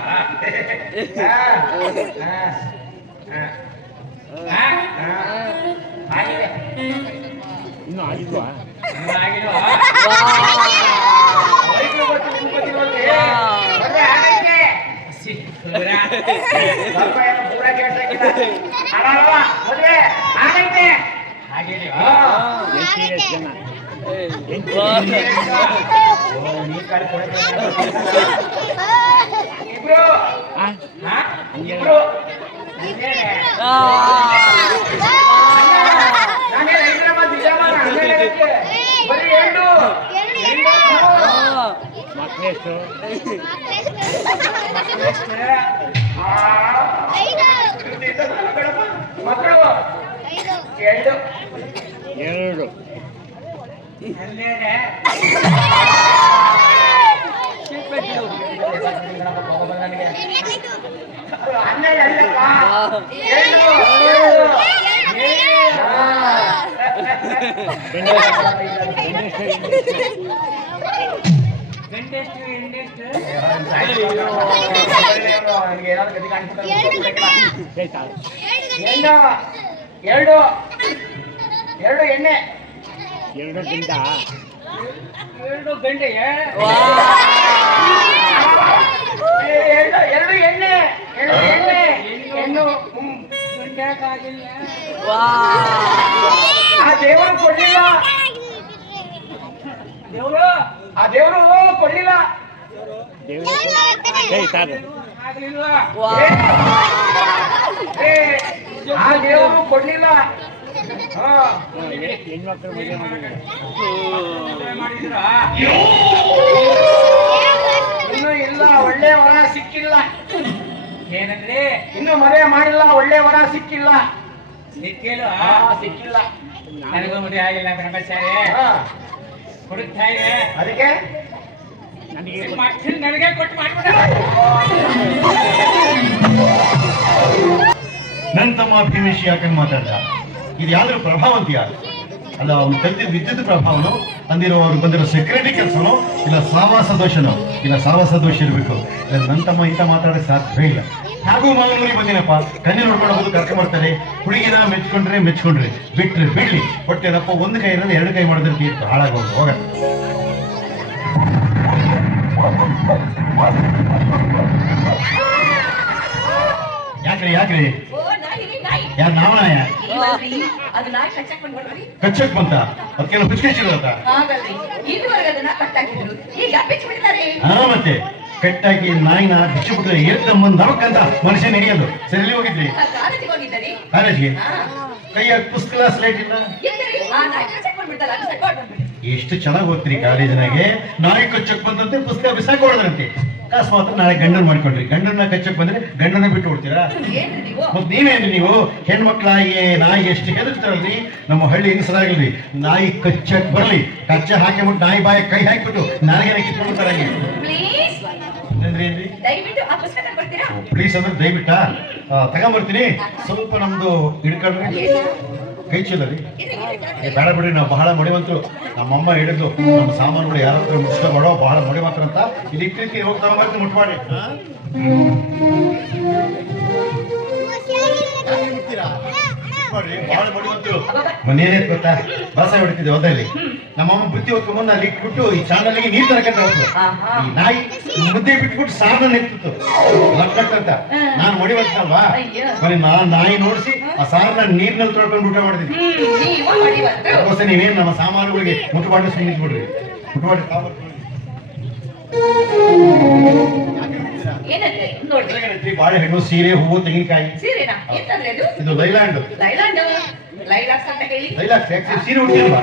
ಆಗಿದೆ ಇನ್ನೂ ಆಗಿಲ್ವಾ? ಇನ್ನೂ ಆಗಿಲ್ವಾ? ವೈದ್ಯರು ಗೊತ್ತು, ನಿಮ್ಗೆ ಗೊತ್ತಿಲ್ವಲ್ರಿ? ಮದುವೆ ಆಗೈತೆ. ಸ್ವಲ್ಪ ಏನೋ ಪೂರ ಕೇಳ್ಸಕ್ಕಿಲ್ಲ. ಅಲ್ಲಲ್ವ, ಮದುವೆ ಆಗೈತೆ. ಆಗಿದೆಯಾ? ನೀ ಕಾಲು ಕೊಡಕ್ಕೆ ಇಬ್ರು ಇಬ್ರು ನಾನೇ ಹೈದರಾಬಾದ್ ನಿಜಾಮನ ಬರೀ ಎರಡು ಮಕ್ಕಳೆಷ್ಟು? ಮಕ್ಕಳು ಎರಡು ಎರಡು. ಹನ್ನೆರಡು ಅಲ್ಲಪ್ಪ ಎರಡು ಎರಡು ಎಣ್ಣೆ ಎರಡು ಗಿಂಡ ಎರಡು ಗಂಟೆ ಎರಡು ಎಣ್ಣೆ ಎರಡು ಎಣ್ಣೆ ಹೆಣ್ಣು ಗಂಟೆಗಾಗಿಲ್ಲ ಆ ದೇವರು ಕೊಡ್ಲಿಲ್ಲ ದೇವರು ಆ ದೇವರು ಕೊಡ್ಲಿಲ್ಲ ಆಗ್ಲಿಲ್ವಾ ಆ ದೇವರು ಕೊಡ್ಲಿಲ್ಲ ಹೆಣ್ಮಕ್ಳು ಮದುವೆ ಮಾಡಿದ್ರು. ಇನ್ನು ಇಲ್ಲ ಒಳ್ಳೆ ವರ ಸಿಕ್ಕಿಲ್ಲ ಏನಂದ್ರೆ ಇನ್ನು ಮದುವೆ ಮಾಡಿಲ್ಲ ಒಳ್ಳೆ ವರ ಸಿಕ್ಕಿಲ್ಲ ಸಿಕ್ಕಿಲ್ಲ ಸಿಕ್ಕಿಲ್ಲ ನನಗೂ ಮದುವೆ ಆಗಿಲ್ಲ ಬ್ರಹ್ಮಚಾರಿ ಹುಡುಕ್ತಾ ಇದೆ ಅದಕ್ಕೆ ನನಗೆ ಕೊಟ್ಟು ಮಾಡ್ಬಿಡ ನನ್ನ ತಮ್ಮ ಭೀಮೇಶ್ ಯಾಕಂಗ್ ಮಾತಾಡ್ದ ಇದು ಯಾವ್ದ್ರ ಪ್ರಭಾವಂತ ಯಾರು ಅಲ್ಲ ಅವ್ನು ಕಲ್ತಿದ್ ವಿದ್ಯುತ್ ಪ್ರಭಾವನೋ ಅಂದಿರೋ ಅವ್ರು ಬಂದಿರೋ ಸೆಕ್ಯೂರಿಟಿ ಕೆಲಸನೋ ಇಲ್ಲ ಸಾವಾಸ ದೋಷನೋ ಇಲ್ಲ ಸಾವಾಸ ದೋಷ ಇರಬೇಕು ನನ್ನ ತಮ್ಮ ಇಂಥ ಮಾತಾಡಕ್ಕೆ ಸಾಧ್ಯವೇ ಇಲ್ಲ ಹಾಗೂ ಮಾವನೂರಿಗೆ ಬಂದಿನಪ್ಪ ಕಣ್ಣಿ ನೋಡ್ಕೊಂಡು ಹೋಗೋದು ಕರ್ಕೊಂಡ್ಬರ್ತಾರೆ ಹುಡುಗಿನ ಮೆಚ್ಕೊಂಡ್ರೆ ಬಿಟ್ರೆ ಬಿಡ್ಲಿ ಹೊಟ್ಟೆದಪ್ಪ ಒಂದು ಕೈ ಇರೋದು ಎರಡು ಕೈ ಮಾಡಿದ್ರೆ ತೀರ್ತು ಹಾಳಾಗೋದು ಹೋಗ ಯಾಕ್ರಿ ಓ, ನಾಯಿ, ನಾಯಿ. ಯಾರು ನಾವನಾಯ ಇಲ್ವಲ್ರಿ, ಅದು ನಾಯಿ ಕಚ್ಚಕ್ ಬಂದ್ಬಿಡ್ರಿ. ಕಚ್ಚಕ್ ಬಂತ ಅದಕ್ಕೆಲ್ಲ ಹುಚ್ಚಿರುತ್ತ ಹಾಗಲ್ರಿ, ಇದುವರೆಗೆ ಅದನ್ನ ಕಟ್ಟಾಕಿದ್ರು, ಈಗ ಬಿಚ್ಚಿಬಿಡ್ತಾರೆ. ಹಾ ಮತ್ತೆ ಕಟ್ಟಾಕಿ ನಾಯಿನ ಬಿಚ್ಚು ಬಿಟ್ರೆ ಏರ್ತಂಬಂದ್ ನಮಕ್ಕಂತ ಮನುಷ್ಯ ನಡೆಯೋದು ಸರಿ ಹೋಗಿದ್ರಿ ಕಾಲೇಜಿಗೆ ಹೋಗಿದ್ದಾರೆ. ಕಾಲೇಜ್ಗೆ ಕೈಯಾಗ ಪುಸ್ತಕ ಸ್ಲೇಟ್ ಇಲ್ಲ ಎಲ್ಲಿರಿ? ಆ ನಾಯಿ ಕಚ್ಚಕ್ ಬಂದ್ಬಿಡ್ತಲ್ಲ, ಅದು ಸಟ್ಕೊಂಡು ಬಂದ್ಬಿಡಿ. ಎಷ್ಟು ಚೆನ್ನಾಗಿ ಓದ್ತೀರಿ ಕಾಲೇಜಿನಾಗೆ ನಾಯಿ ಕಚ್ಚಕ್ ಬಂದಂತೆ ಪುಸ್ತಕ ಬಿಸಾಕ್ ಹೊಡೆದ್ರಂತೆ ಅಕಸ್ಮಾತ್ ನಾಳೆ ಗಂಡನ್ ಮಾಡ್ಕೊಂಡ್ರಿ ಗಂಡನ್ನ ಕಚ್ಚಕ್ ಬಂದ್ರೆ ಗಂಡನ ಬಿಟ್ಟು ಕೊಡ್ತೀರಾ ಏನ್ರಿ ನೀವು? ಮತ್ ನೀವೇನ್ರಿ ನೀವು ಹೆಣ್ಮಕ್ಳಾಗಿ ನಾಯಿ ಎಷ್ಟು ಹೆದರ್ತಾರಲ್ರಿ ನಮ್ಮ ಹಳ್ಳಿ ಹೆಂಗಸರಾಗಲ್ರಿ ನಾಯಿ ಕಚ್ಚಕ್ ಬರ್ಲಿ ಕಚ್ಚ ಹಾಕಿಬಿಟ್ಟು ನಾಯಿ ಬಾಯ ಕೈ ಹಾಕ್ಬಿಟ್ಟು ನಾಲ್ಗೆ ಕಿತ್ಕೊಂಡ್ಬಿಡ್ತಾರ ಪ್ಲೀಸ್ ಅಂದ್ರೆ ಏನ್ರಿ ದಯವಿಟ್ಟು ಆ ಪುಸ್ತಕ ಕೊಡ್ತೀರಾ? ಪ್ಲೀಸ್ ಅಂದ್ರೆ ದಯವಿಟ್ಟ ತಗೊಂಬರ್ತೀನಿ ಸ್ವಲ್ಪ ನಮ್ದು ಹಿಡ್ಕೊಳ್ರಿ ಕೈ ಚೀಲ ರೀ ಬೇಡ ಬಿಡ್ರಿ, ನಾವು ಬಹಳ ಮಡಿವಂತರು. ನಮ್ಮಮ್ಮ ಹೇಳಿದ್ಲು ನಮ್ಮ ಸಾಮಾನುಗಳು ಯಾರ ಹತ್ರ ಮುಚ್ಕೋಬೇಡೋ, ಬಹಳ ಮಡಿವಂತರ ಅಂತ. ಇಲ್ಲಿ ಇಟ್ಟಿರ್ತೀವಿ, ಹೋಗಿ ತಗೊಂಡ್ಬರ್ತೀನಿ, ಮುಟ್ಮಾಡಿ. ಬಹಳ ಮಡಿವಂತರು. ಮನೇನೇ ಗೊತ್ತಾ, ಬಸ ಹೊಡಿತಿದ್ದೆ ಹೋದಲ್ಲಿ. ನಮ್ಮಮ್ಮ ಬುತ್ತಿ ಹೊತ್ಕೊಂಡ್ಬಂದು ಅಲ್ಲಿ ಇಟ್ಬಿಟ್ಟು ಈ ಚಾನಲ್ಗೆ ನೀರ್ ತರಕಂತ ಹೋಗ್ತು. ಈ ನಾಯಿ ಮುದ್ದೆ ಬಿಟ್ಬಿಟ್ಟು ಸಾರನ್ನ ಎತ್ತಿತ್ತು ಲಕ್ಕಟ್ ಅಂತ. ನಾನು ಮಡಿವಂತಲ್ವಾ, ಬರೀ ನಾಯಿ ನೋಡಿಸಿ ಆ ಸಾರನ್ನ ನೀರ್ನಲ್ಲಿ ತೊಳ್ಕೊಂಡು ಊಟ ಮಾಡಿದ್ವಿ. ಅದಕ್ಕೋಸ್ಕರ ನೀವೇನು ನಮ್ಮ ಸಾಮಾನುಗಳಿಗೆ ಮುಟ್ಟುಪಾಡು ಸುಮ್ಮನೆ ಬಿಡ್ರಿ, ಮುಟ್ಟುಪಾಡು ಬಾಳೆಹಣ್ಣು, ಸೀರೆ, ಹೂವು, ತೆಂಗಿನಕಾಯಿ. ಇದು ಲೈಲ್ಯಾಂಡ್ ಸೀರೆ ಉಡ್ತಿಲ್ವಾ?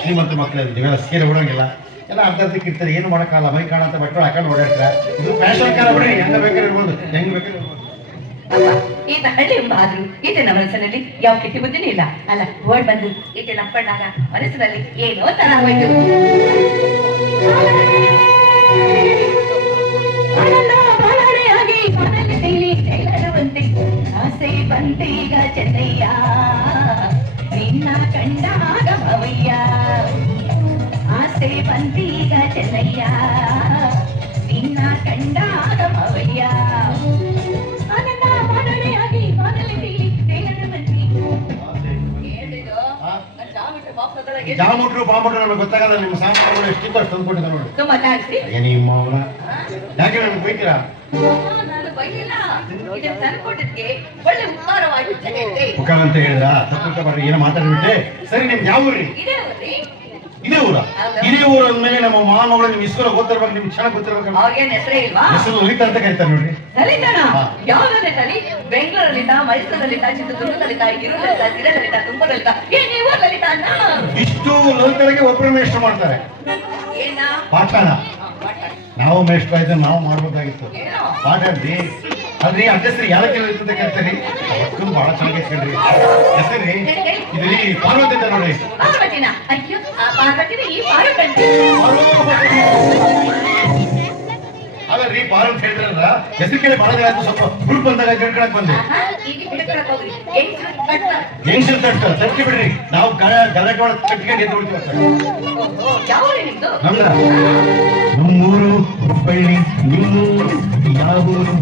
ಶ್ರೀಮಂತ ಮಕ್ಕಳು ನೀವೆಲ್ಲ ಸೀರೆ ಉಡಂಗಿಲ್ಲ, ಎಲ್ಲ ಅರ್ಧಕ್ಕೆ ಇರ್ತಾರೆ. ಏನು ಮಾಡಕ್ಕಾಗಲ್ಲ, ಮೈ ಕಾಣಂತ ಬಟ್ಟೆ ಹಾಕೊಂಡು ಓಡಾಡ್ತಾರೆ. ಇದು ಫ್ಯಾಷನ್ ಕಾಲ ಬಿಡಿ, ಹೆಂಗ ಬೇಕಾದ್ರೆ ಇರ್ಬೋದು, ಹೆಂಗ್ ಬೇಕಾದ್ರೆ ಇರ್ಬೋದು. ಈತ ಹಳ್ಳಿ ಆದ್ರೂ ಈತ ನಮ್ಮ ಮನಸ್ಸಿನಲ್ಲಿ ಯಾವ ಕೆಟ್ಟಿ ಬುದ್ಧಿನೂ ಇಲ್ಲ. ಅಲ್ಲ, ಓಡ್ ಬಂದು ಈತ ನಪ್ಪಣ್ಣಾಗ ಮನಸ್ಸಿನಲ್ಲಿ ಏನೋ ತರ ಹೋಯ್ತು. ಆಸೆ ಬಂದೀಗ ಚೆನ್ನಯ್ಯ, ನಿನ್ನ ಕಂಡಾಗ ಭವಯ್ಯ. ಆಸೆ ಬಂದೀಗ ಚೆನ್ನಯ್ಯ, ನಿನ್ನ ಕಂಡಾಗ ಭವಯ್ಯ. ಆನಂದ ಮಾಡಣೆಯಾಗಿ ಮಾಡಲಿದ್ದೀ ಜಾಮುಟ್ರು ಬಾಮುಟ್ರು ನಮಗೆ ಗೊತ್ತಾಗಲ್ಲ. ನಿಮ್ಮ ಸಾಮಾನುಗಳು ಎಷ್ಟಿತ್ತು ಅಷ್ಟು ತಂದ್ಕೊಂಡಿದ್ದ ನೋಡಿ. ತುಂಬಾ ಥ್ಯಾಂಕ್ಸ್ ರೀ. ನಿಮ್ಮ ಅವನ ಯಾಕೆ ನಮ್ಗೆ ಬೈತೀರಾ? ನಾನು ಬೈಲಿಲ್ಲ, ಇದನ್ನ ತಂದ್ಕೊಟ್ಟಿದ್ಕೆ ಒಳ್ಳೆ ಉಪಕಾರವಾಗಿ ಜಗತ್ತೆ. ಮುಖ ಅಂತ ಹೇಳಿದ್ರ ತಪ್ಪು ಬರ್ರಿ, ಏನೋ ಮಾತಾಡ್ಬಿಟ್ಟೆ. ಸರಿ, ನಿಮ್ಗೆ ಯಾವ ಊರಿ? ಇದೇ ಊರ್ರಿ. ಇದೇ ಊರ? ಇದೇ ಊರ ಅಂದ್ಮೇಲೆ ನಮ್ಮ ಮಾಮಗಳು ನಿಮ್ ಇಸ್ಕೂಲ ಗೊತ್ತಿರ್ಬೇಕು, ನಿಮ್ಗೆ ಚೆನ್ನಾಗಿ ಗೊತ್ತಿರ್ಬೇಕು. ಅವ್ರಿಗೇನ್ ಹೆಸರೇ ಇಲ್ವಾ? ಹೆಸರು ಲಲಿತಾ ಅಂತ ಕರೀತಾರೆ ನೋಡ್ರಿ. ಲಲಿತಾನ? ಯಾವ್ದಾದ್ರೆ ತಲಿ? ಬೆಂಗಳೂರಲ್ಲಿದ್ದ, ಮೈಸೂರಲ್ಲಿದ್ದ, ಚಿತ್ರದುರ್ಗದಲ್ಲಿದ್ದ, ಹಿರೂರಲ್ಲಿದ್ದ, ಸಿರದಲ್ಲಿದ್ದ, ತುಮಕೂರಲ್ಲಿದ್ದ. ಏನ್ ನೀವು ಲಲಿತಾ ಅನ್ನ? ಇಷ್ಟು ಲಲಿತರಿಗೆ ಒಬ್ಬರು ಮೇಷ್ಟ್ರು ಮಾಡ್ತಾರೆ. ಏನ ಪಾಠನ ನಾವು ಮೇಷ್ಟ್ರ ಇದ್ರೆ ನಾವು ಮಾಡ್ಬೋದಾಗಿತ್ತು. ಏನೋ ಪಾಠ ಅಲ್ರಿ, ಅಲ್ರಿ ಅಡ್ರೆಸ್ ರೀ, ಯಾರಕ್ಕೆಲ್ಲ ಇರ್ತದೆ ಕರಿತಾರೆ. ಅವತ್ತು ಬಹಳ ಚೆನ್ನಾಗಿ ಕೇಳ್ರಿ. ಹೆಸರಿ ಇದ್ರಿ ಪಾರ್ವತಿ ಅಂತ ನೋಡ್ರಿ. ಪಾರ್ವತಿನ? ಅಯ್ಯೋ, ಆ ಪಾರ್ವತಿನ ಈ ಪಾರ್ವತಿ. ಅಲ್ರಿ ಪಾರು ಅಂತ ಹೇಳಿದ್ರಲ್ಲ, ಹೆಸರು ಕೇಳಿ ಬಹಳ ಆಯ್ತು. ಸ್ವಲ್ಪ ಹುಡುಕ್ ಬಂದಾಗ ಕೇಳ್ಕೊಳಕ್ ಬಂದೆ. ಈಗ ಹಿಡ್ಕೊಳಕ್ ಹೋಗ್ರಿ. ಹೆಂಗ್ಸರ್ ತಟ್ಟಿ ಬಿಡ್ರಿ, ನಾವು ಗಲಾಟೆ ಒಳಗೆ ಕಟ್ಕೊಂಡು ಎದ್ದು ಬಿಡ್ತೀವಿ. ಯಾವ ನಿಮ್ದು? ನಮ್ಮೂರು ಹುಬ್ಬಳ್ಳಿ, ನಿಮ್ಮೂರು ಯಾವೂರು?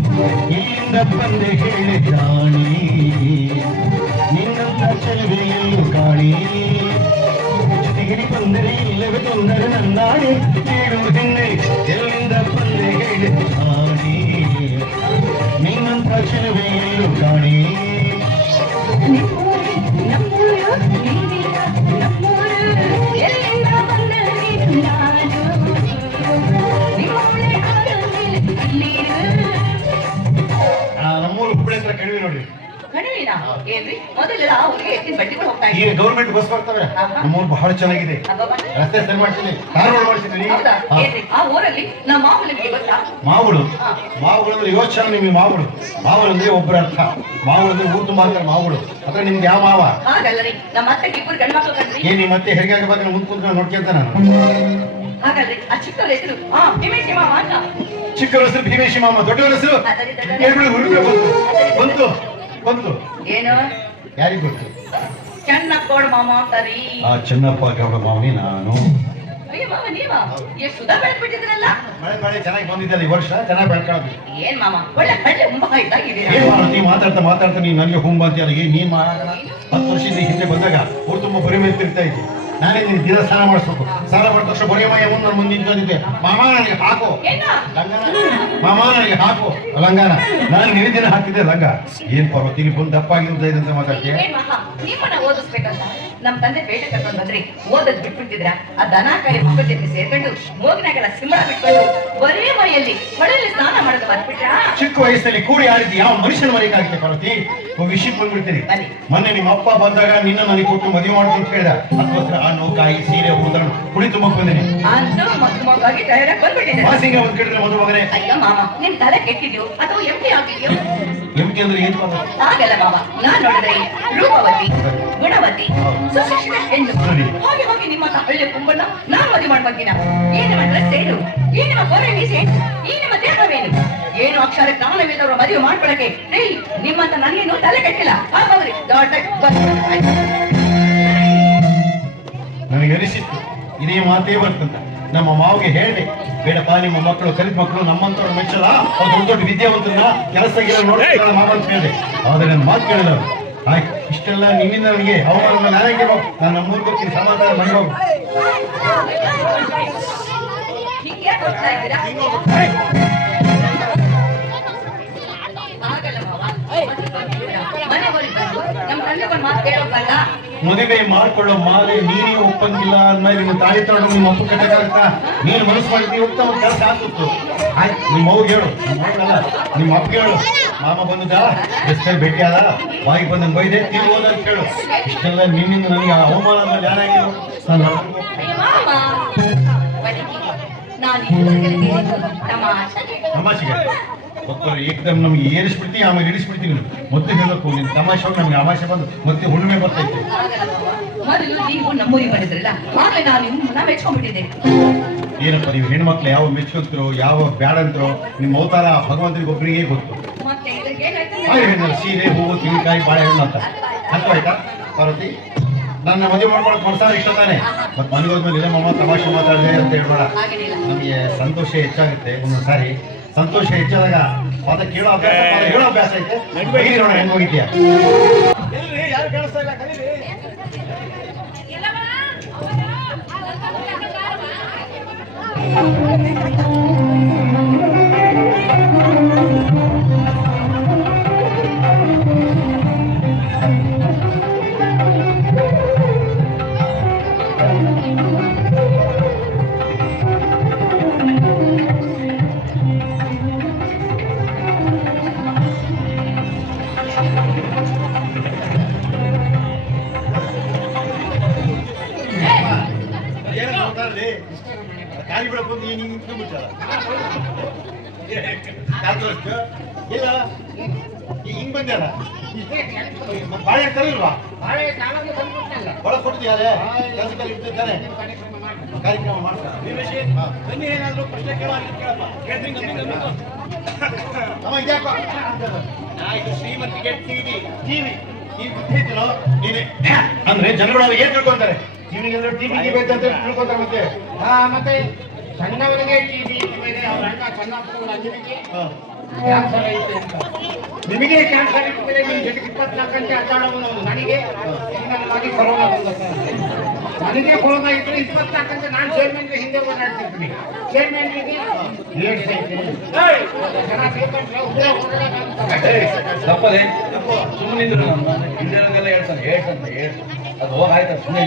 ಇಲ್ಲಿಂದ ಬಂದೆ ಹೇಳಿ ಜಾಣಿ, ನಿನ್ನಂತ ಚೆಲುವೆಯಲ್ಲೂ ಕಾಣಿ. ಜೊತೆಗಿರಿ ಬಂದರೆ ಇಲ್ಲವೇ ತೊಂದರೆ ನನ್ನಾಡಿ, ಕೇಳು ಹೆಣ್ಣೆ ಎಲ್ಲಿಂದ ಬಂದೆ ಹೇಳಿ ಜಾಣಿ, ನಿನ್ನಂತ ಚೆಲುವೆಯಲ್ಲೂ ಕಾಣಿ. ನಮ್ಮೂರು ಹುಬ್ಬಳ್ಳಿ ಹತ್ರ ಕಣಿವೆ ನೋಡ್ರಿ. ಕಣಿವಿನ? ಏನ್ರಿ ಮೊದಲೆಲ್ಲ ಆ ಊರಿಗೆ ಎತ್ತಿನ ಬಟ್ಟಿಗಳು ಹೋಗ್ತಾ ಈ ಗೌರ್ಮೆಂಟ್ ಬಸ್ ಬರ್ತವೆ. ನಮ್ಮೂರು ಬಹಳ ಚೆನ್ನಾಗಿದೆ, ರಸ್ತೆ ಸರಿ ಮಾಡ್ತೀನಿ, ಕಾರ್ ರೋಡ್ ಮಾಡ್ತೀನಿ. ಹೌದಾ? ಏನ್ರಿ ಆ ಊರಲ್ಲಿ ನಮ್ಮ ಮಾಮೂಲಿಗೆ ಗೊತ್ತಾ? ಮಾವುಳು ಅಂದ್ರೆ ಯೋಚನೆ. ನಿಮಗೆ ಮಾವುಳು ಅಂದ್ರೆ ಒಬ್ಬರ ಅರ್ಥ. ಮಾವುಳು ಅಂದ್ರೆ ಊರು ತುಂಬಾ ಅಂತಾರೆ ಮಾವುಳು. ಅದ್ರ ನಿಮ್ಗೆ ಯಾವ ಮಾವ? ಹಾಗಲ್ಲರಿ, ನಮ್ಮ ಅತ್ತೆಗೆ ಇಬ್ಬರು ಗಂಡು ಮಕ್ಕಳು ಕಣ್ರಿ. ಏನ್ ನಿಮ್ಮ ಮತ್ತೆ ಹೆರಿಗೆ ಆಗಬೇಕು ಮುಂದ್ ಕುಂತ್ಕೊಂಡು ನೋಡ್ಕೊಂತ ನಾನು. ಹಾಗಲ್ರಿ, ಆ ಚಿಕ್ಕವ್ರ ಹೆಸರು ಭೀಮೇಶಿ ಮಾವ ಅಂತ. ಚಿಕ್ಕವ್ರ ಹೆಸರು ಭೀಮೇಶಿ ಮಾಮ, ದೊಡ್ಡವರ ಹೆಸರು ಬಂತು ಬಂತು. ಏನು? ಯಾರಿಗ್ ಗೊತ್ತು? ಚೆನ್ನಪ್ಪಗೌಡ ಮಾಮ ಅಂತಾರಿ. ಆ ಚೆನ್ನಪ್ಪ ಗೌಡ ಮಾವನಿ ನಾನು. ಅಯ್ಯೋ ಮಾವ, ನೀವಾ? ಎಷ್ಟು ಸುಧಾ ಬೆಳೆದ್ಬಿಟ್ಟಿದ್ರಲ್ಲ. ಮಳೆ ಚೆನ್ನಾಗಿ ಬಂದಿದ್ದಲ್ಲ ಈ ವರ್ಷ, ಚೆನ್ನಾಗಿ ಬೆಳ್ಕೊಳ್ಳೋದು. ಏನ್ ಮಾಮ, ಒಳ್ಳೆ ಹಳ್ಳಿ ಹುಂಬ ಇದ್ದಾಗಿದ್ದೀರಾ. ಏನ್ ಮಾಡ್ತಿ ಮಾತಾಡ್ತಾ ನೀನ್ ನನಗೆ ಹುಂಬ ಅಂತೀಯಲ್ಲ. ನೀನ್ ಮಾಡಲ್ಲ. 10 ವರ್ಷದಿಂದ ಹಿಂದೆ ಬಂದಾಗ ಊರು ತುಂಬ ಬರಿ ಮೇಲೆ ತಿರ್ತಾ ಇದ್ದೆ. ನಾನೇ ನಿನ್ ದಿನ ಸ್ನಾನ ಮಾಡಿಸ್ಬೇಕು. ಸ್ನಾನ ಮಾಡಿದ ತಕ್ಷಣ ಬರೀ ಮಯ ಮುಂದೆ ಮುಂದೆ ನಿಂತ್ಕೊಂಡಿದ್ದೆ. ಮಾಮ ನನಗೆ ಹಾಕು ಮಾಮ ನನಗೆ ಹಾಕು ಲಂಗಾನ. ನಾನು ನಿನ್ನ ದಿನ ಹಾಕಿದ್ದೆ ಲಂಗ. ಏನ್ ಪಾರ್ವತಿ ಬಂದು ದಪ್ಪಾಗಿರುತ್ತೆ ಅಂತ ಮಾತಾಡ್ತೀಯ? ನಿಮ್ಮನ್ನ ಓದಿಸ್ಬೇಕಂತ ನಮ್ ತಂದೆ ಬೇಟೆ ಕರ್ಕೊಂಡು ಬಂದ್ರಿ, ಓದದ್ ಬಿಟ್ಬಿಟ್ಟಿದ್ರ? ಆ ದನ ಕಾಯಿ ಮಕ್ಕಳ ಜೊತೆ ಸೇರ್ಕೊಂಡು ಮೂಗಿನಾಗೆಲ್ಲ ಸಿಂಬಳ ಬಿಟ್ಕೊಂಡು ಬರೀ ಮೈಯಲ್ಲಿ ಹೊಳೆಯಲ್ಲಿ ಸ್ನಾನ ಮಾಡೋದು ಬಂದ್ಬಿಟ್ರ? ಚಿಕ್ಕ ವಯಸ್ಸಲ್ಲಿ ಕೂಡಿ ಆಡಿದ್ದು ಯಾವ ಮನುಷ್ಯನ ಮನೆಗಾಗುತ್ತೆ ಪಾರ್ವತಿ? ಒಂದು ವಿಷಯಕ್ಕೆ ಬಂದ್ಬಿಡ್ತೀನಿ. ಮೊನ್ನೆ ನಿಮ್ಮ ಅಪ್ಪ ಬಂದಾಗ ನಿನ್ನ ನನಗೆ ಕೊಟ್ಟು ಮದುವೆ ಮಾಡ್ತೀನಿ ಅಂತ ಹೇಳಿದ. ಅದಕ್ಕೋಸ್ಕರ ಹಣ್ಣು ಕಾಯಿ ಸೀರೆ ಹೂದನ್ನು ಕುಡಿ ತುಂಬಕ್ ಬಂದೇನೆ. ಮಗಾಗಿ ತಯಾರಾಗಿ ಬಂದ್ಬಿಟ್ಟಿದೆ. ಮಾಸಿಂಗ ಒಂದ್ ಕೇಳಿದ್ರೆ ಮದುವೆ ಮಗನೇ. ಅಯ್ಯೋ ಮಾಮ, ನಿಮ್ ತಲೆ ಕೆಟ್ಟಿದ್ಯೋ ಅಥವಾ ಎಂಟಿ ಆಗಿದ್ಯೋ? ಎಂಟಿ ಅಂದ್ರೆ ಏನ್? ಹಾಗಲ್ಲ ಮಾಮ, ನಾನ್ ನೋಡಿದ್ರೆ ರೂಪವತಿ, ಗುಣವತಿ, ಸುಶಿಕ್ಷಿತ ಹೆಣ್ಣು. ಹೋಗಿ ಹೋಗಿ ನಿಮ್ಮ ಹಳ್ಳಿ ಕುಂಬನ್ನ ನಾನ್ ಮದುವೆ ಮಾಡ್ಬಂದಿನ. ಏನ್ ನಿಮ್ಮ ಡ್ರೆಸ್ ಏನು? ಏನ್ ನಿಮ್ಮ ಕೊರೆ ಮೀಸೆ? ಈ ನಿಮ್ಮ ದೇಹವೇನು? ಏನು ಅಕ್ಷರ ಜ್ಞಾನವಿಲ್ಲದವ್ರ ಮದುವೆ ಮಾಡ್ಕೊಳಕ್ಕೆ ನಿಮ್ಮಂತ ನನ್ನೇನು ತಲೆ ಕೆಟ್ಟಿಲ್ಲ. ಹಾಗಾದ್ರೆ ದೊಡ್ಡ ನನಗೆ ಅನಿಸಿತ್ತು ಇದೇ ಮಾತೇ ಬರ್ತಂತ. ನಮ್ಮ ಮಾವಿಗೆ ಹೇಳಿ, ಬೇಡಪ್ಪ ನಿಮ್ಮ ಮಕ್ಕಳು ಕಲಿತ ಮಕ್ಕಳು ನಮ್ಮಂತವ್ರು ಮೆಚ್ಚಲ್ಲ, ಅವ್ರು ದೊಡ್ಡ ದೊಡ್ಡ ವಿದ್ಯಾವಂತರನ್ನ ಕೆಲಸ ನೋಡಿ ಮಾವ ಅಂತ ಹೇಳಿದೆ. ಆದ್ರೆ ನನ್ನ ಮಾತು ಕೇಳಿದ ಅವ್ರು. ಆಯ್ತು, ಇಷ್ಟೆಲ್ಲ ನಿಮ್ಮಿಂದ ನನಗೆ ಅವಮಾನ ನಾನೇ ಹೋಗು, ನಾನು ನಮ್ಮೂರಿಗೆ ಹೋಗ್ತೀನಿ, ಸಮಾಧಾನ ಮಾಡಿ ಹೋಗು. ಹಿಂಗೆ ಹೋಗ್ತಾ ಇದ್ದೀರಾ? ಆಗಲ್ಲ ಮಾವ. ಮನೆಗೋಗಿ ಬಂದು ನಮ್ಮ ತಂದೆಗೊಂದು ಮಾತು ಕೇಳೋಕ್ಕಲ್ಲ. ಮದುವೆ ಮಾಡ್ಕೊಳ್ಳೋ ಮಾಲೆ ನೀನೇ ಒಪ್ಪಂಗಿಲ್ಲ ಅಂದ್ಮೇಲೆ ನಿಮ್ಮ ತಾಯಿ ತಗೊಂಡು ನಿಮ್ಮ ಅಪ್ಪ ಕಟ್ಟಕ್ಕಾಗತ್ತಾ? ನೀನು ಮನಸ್ಸು ಮಾಡಿದ್ವಿ ಹೋಗ್ತಾ ಒಂದು ಕೆಲಸ ಆಗ್ತಿತ್ತು. ಆಯ್ತು, ನಿಮ್ಮ ಅವ್ಗೆ ಹೇಳು, ನಿಮ್ಮ ಅಪ್ಪಗೆ ಹೇಳು, ಮಾಮ ಬಂದದ ಎಷ್ಟೇ ಭೇಟಿ ಆದ, ಬಾಯಿಗೆ ಬಂದಂಗೆ ಬೈದೆ ತಿರುಗೋದ ಅಂತ ಹೇಳು. ಇಷ್ಟೆಲ್ಲ ನಿನ್ನಿಂದ ನನಗೆ ಅವಮಾನ ಮೇಲೆ ಯಾರಾಗಿರು ನಾನು ಮಾಮ, ಬದುಕಿ. ನಾನು ಇದುವರೆಗೆ ತಮಾಷೆಗೆ ಒಬ್ಬರು ಏಕದಮ್ ನಮ್ಗೆ ಏರಿಸ್ಬಿಡ್ತೀನಿ, ಆಮೇಲೆ ಇಳಿಸ್ಬಿಡ್ತೀನಿ. ಮತ್ತೆ ಹೇಳಬೇಕು ನಿನ್ನ ತಮಾಷೆ ನಮ್ಗೆ ಅಮಾಷೆ ಬಂದು ಮತ್ತೆ ಹುಣ್ಣಿಮೆ ಬರ್ತೈತೆ. ಮೊದಲು ನೀವು ನಮ್ಮೂರಿಗೆ ಬಂದಿದ್ರಲ್ಲ, ಆಗಲೇ ನಾನು ನಿಮ್ಮನ್ನ ಮೆಚ್ಕೊಂಡ್ಬಿಟ್ಟಿದ್ದೆ. ಏನಪ್ಪ ನೀವು ಹೆಣ್ಮಕ್ಳು ಯಾವ ಮೆಚ್ಕೊಂತರೋ ಯಾವ ಬ್ಯಾಡ ಅಂತರೋ ನಿಮ್ಮ ಅವತಾರ ಭಗವಂತನಿಗೆ ಒಬ್ಬರಿಗೆ ಗೊತ್ತು. ಮತ್ತೆ ಇದಕ್ಕೆ ಏನಾಯ್ತು? ಸೀರೆ ಹೂವು ತೆಂಗಿನಕಾಯಿ ಬಾಳೆಹಣ್ಣು ಅಂತ ಅರ್ಥ ಆಯ್ತಾ ಪಾರ್ವತಿ? ನನ್ನ ಮದುವೆ ಮಾಡ್ಕೊಳಕ್ ಮನಸಾರ ಇಷ್ಟ ತಾನೆ. ಮತ್ತೆ ಮನೆಗೆ ಹೋದ್ಮೇಲೆ ಇಲ್ಲ ಮಮ್ಮ ತಮಾಷೆ ಮಾತಾಡಿದೆ ಅಂತ ಹೇಳ್ಬೇಡ. ನಮಗೆ ಸಂತೋಷ ಹೆಚ್ಚಾಗುತ್ತೆ. ಒಂದೊಂದ್ಸಾರಿ ಸಂತೋಷ ಹೆಚ್ಚಾದಾಗ ಪದ ಕೇಳೋ ಅಭ್ಯಾಸ, ಪದ ಹೇಳೋ ಅಭ್ಯಾಸ ಐತೆ. ನೋಡ ಹೆಂಗ್ ಹೋಗಿದ್ಯಾ? ಯಾರು ಕಾಣಿಸ್ತಾ ಇಲ್ಲ, ಕಲೀರಿ. ಕಾಲಿ ಬಿಡಕ್ ಬಂದು ಹಿಂಗ್ ನಿಂತ್ಕೊಂಡ್ಬಿಟ್ಟಲ್ಲ. ಕಾಲ್ ತೋರಿಸ್ತು ಇಲ್ಲ ಹಿಂಗ್ ಬಂದ್ಯಾರ ಬಾಳೆ ತರಲ್ವಾ? ಒಳಗ್ ಕೊಟ್ಟಿದ್ಯಾರೆ ಕೆಲಸದಲ್ಲಿ ಇರ್ತಿದ್ದಾನೆ ಕಾರ್ಯಕ್ರಮ ಮಾಡ್ತಾರೆ. ಬನ್ನಿ, ಏನಾದ್ರು ಪ್ರಶ್ನೆ ಕೇಳಪ್ಪ. ಅಮ್ಮ ಇದ್ಯಾಕೋ ಶ್ರೀಮಂತಿಗೆ ಟಿವಿ ಟಿವಿ ನೀನ್ ಗೊತ್ತಿದ್ದೋ ನೀನೆ ಅಂದ್ರೆ ಜನಗಳು ಏನ್ ತಿಳ್ಕೊಂತಾರೆ? ಟಿವಿಗೆಲ್ಲ ಟಿವಿ ಅಂತ ತಿಳ್ಕೊಂತಾರೆ. ಮತ್ತೆ ಮತ್ತೆ ಸಣ್ಣವನಿಗೆ ಟಿವಿ ಅವ್ರ ಅಣ್ಣ ಚೆನ್ನಾಗ್ತದೆ, ಕ್ಯಾನ್ಸರ್ ಐತೆ ಅಂತ. ನಿಮಗೆ ಕ್ಯಾನ್ಸರ್ ಇರ್ತದೆ, ನಿಮ್ಮ ಜೊತೆಗೆ 24 ಗಂಟೆ ಅಡ್ಡಾಡೋನು. ನನಗೆ ನನಗಾಗಿ ಕೊರೋನಾ ಬಂದ. ನನಗೆ ಕೊರೋನಾ ಇದ್ರೆ 24 ಗಂಟೆ ನಾನು ಚೇರ್ಮನ್ಗೆ ಹಿಂದೆ ಓಡಾಡ್ತಿರ್ತೀನಿ. ಚೇರ್ಮನ್ಗೆ ಏಡ್ಸ್ ಐತೆ, ಜನ ತಿಳ್ಕೊಂಡ್ರೆ ತಪ್ಪದೆ ಸುಮ್ಮನಿದ್ರು ಹಿಂದಿರಂಗೆಲ್ಲ ಹೇಳ್ತಾನೆ ಹೇಳ್ತಂತ ಅದು ಹೋಗಾಯ್ತ ಸುಮ್ಮನೆ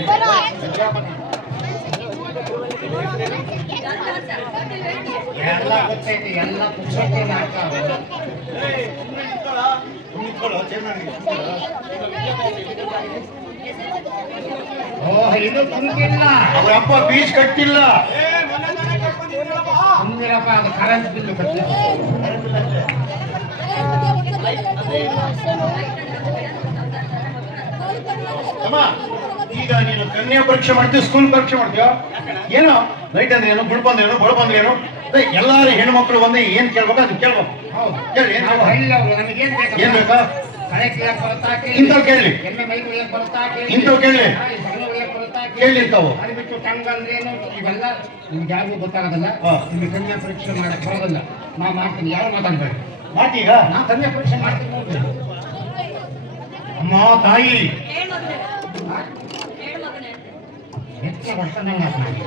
ಎಲ್ಲ ಗೊತ್ತೈತಿ, ಎಲ್ಲ ಪುಸ್ತಕ ಮಾಡ್ತಾರೆ. ಓಹ್, ಇದು ತುಂಬಿಲ್ಲ, ಅವ್ರ ಅಪ್ಪ ಬೀಚ್ ಕಟ್ಟಿಲ್ಲ. ತುಂಬಿರಪ್ಪ, ಅದು ಕರೆಂಟ್ ಬಿಲ್ಲು ಕಟ್ಟಿಲ್ಲ. ಅಮ್ಮ, ಈಗ ನೀನು ಕನ್ಯಾ ಪರೀಕ್ಷೆ ಮಾಡ್ತೀವಿ, ಸ್ಕೂಲ್ ಪರೀಕ್ಷೆ ಮಾಡ್ತೀವ? ಏನೋ ನೈಟ್ ಅಂದ್ರೆ ಏನು, ಗುಡ್ ಬಂದ್ರೇನು, ಬಡ ಬಂದ್ರೇನು, ಎಲ್ಲಾರು ಹೆಣ್ಮಕ್ಳು ಬಂದು ಏನ್ ಕೇಳ್ಬೇಕು ಅದು ಕೇಳ್ಬೇಕು. ಕೇಳಿ ನಾವು ಹಳ್ಳಿಯವರು, ನಮಗೇನ್ ಬೇಕು? ಏನ್ ಬೇಕಾ? ಕಳೆ ಕೀಳಕ್ ಬರುತ್ತಾ ಕೇಳಿ, ಇಂಥವ್ ಕೇಳಿ, ಎಮ್ಮೆ ಮೈ ಉಳಿಯಕ್ ಬರುತ್ತಾ ಕೇಳಿ, ಇಂಥವ್ ಕೇಳಿ, ಸಣ್ಣ ಉಳಿಯಕ್ ಬರುತ್ತಾ ಕೇಳಿ ಇಂಥವು. ಅದು ಬಿಟ್ಟು ಟಂಗ್ ಅಂದ್ರೇನು ಇವೆಲ್ಲ ನಿಮ್ಗೆ ಯಾರಿಗೂ ಗೊತ್ತಾಗೋದಿಲ್ಲ. ಹಾ. ನಿಮ್ಗೆ ಕನ್ಯಾ ಪರೀಕ್ಷೆ ಮಾಡಕ್ ಬರೋದಿಲ್ಲ. ನಾ ಮಾಡ್ತೀನಿ, ಯಾರು ಮಾತಾಡ್ಬೇಡಿ. ಮಾಟೀಗ ನಾ ಕನ್ಯಾ ಪರೀಕ್ಷೆ ಮಾಡ್ತೀನಿ ನೋಡ್ರಿ. ಅಮ್ಮ ತಾಯಿ ಹೆಚ್ಚು ಹೊಡ್ಕೊಂಡಂಗೆ ಮಾತನಾಡಿ.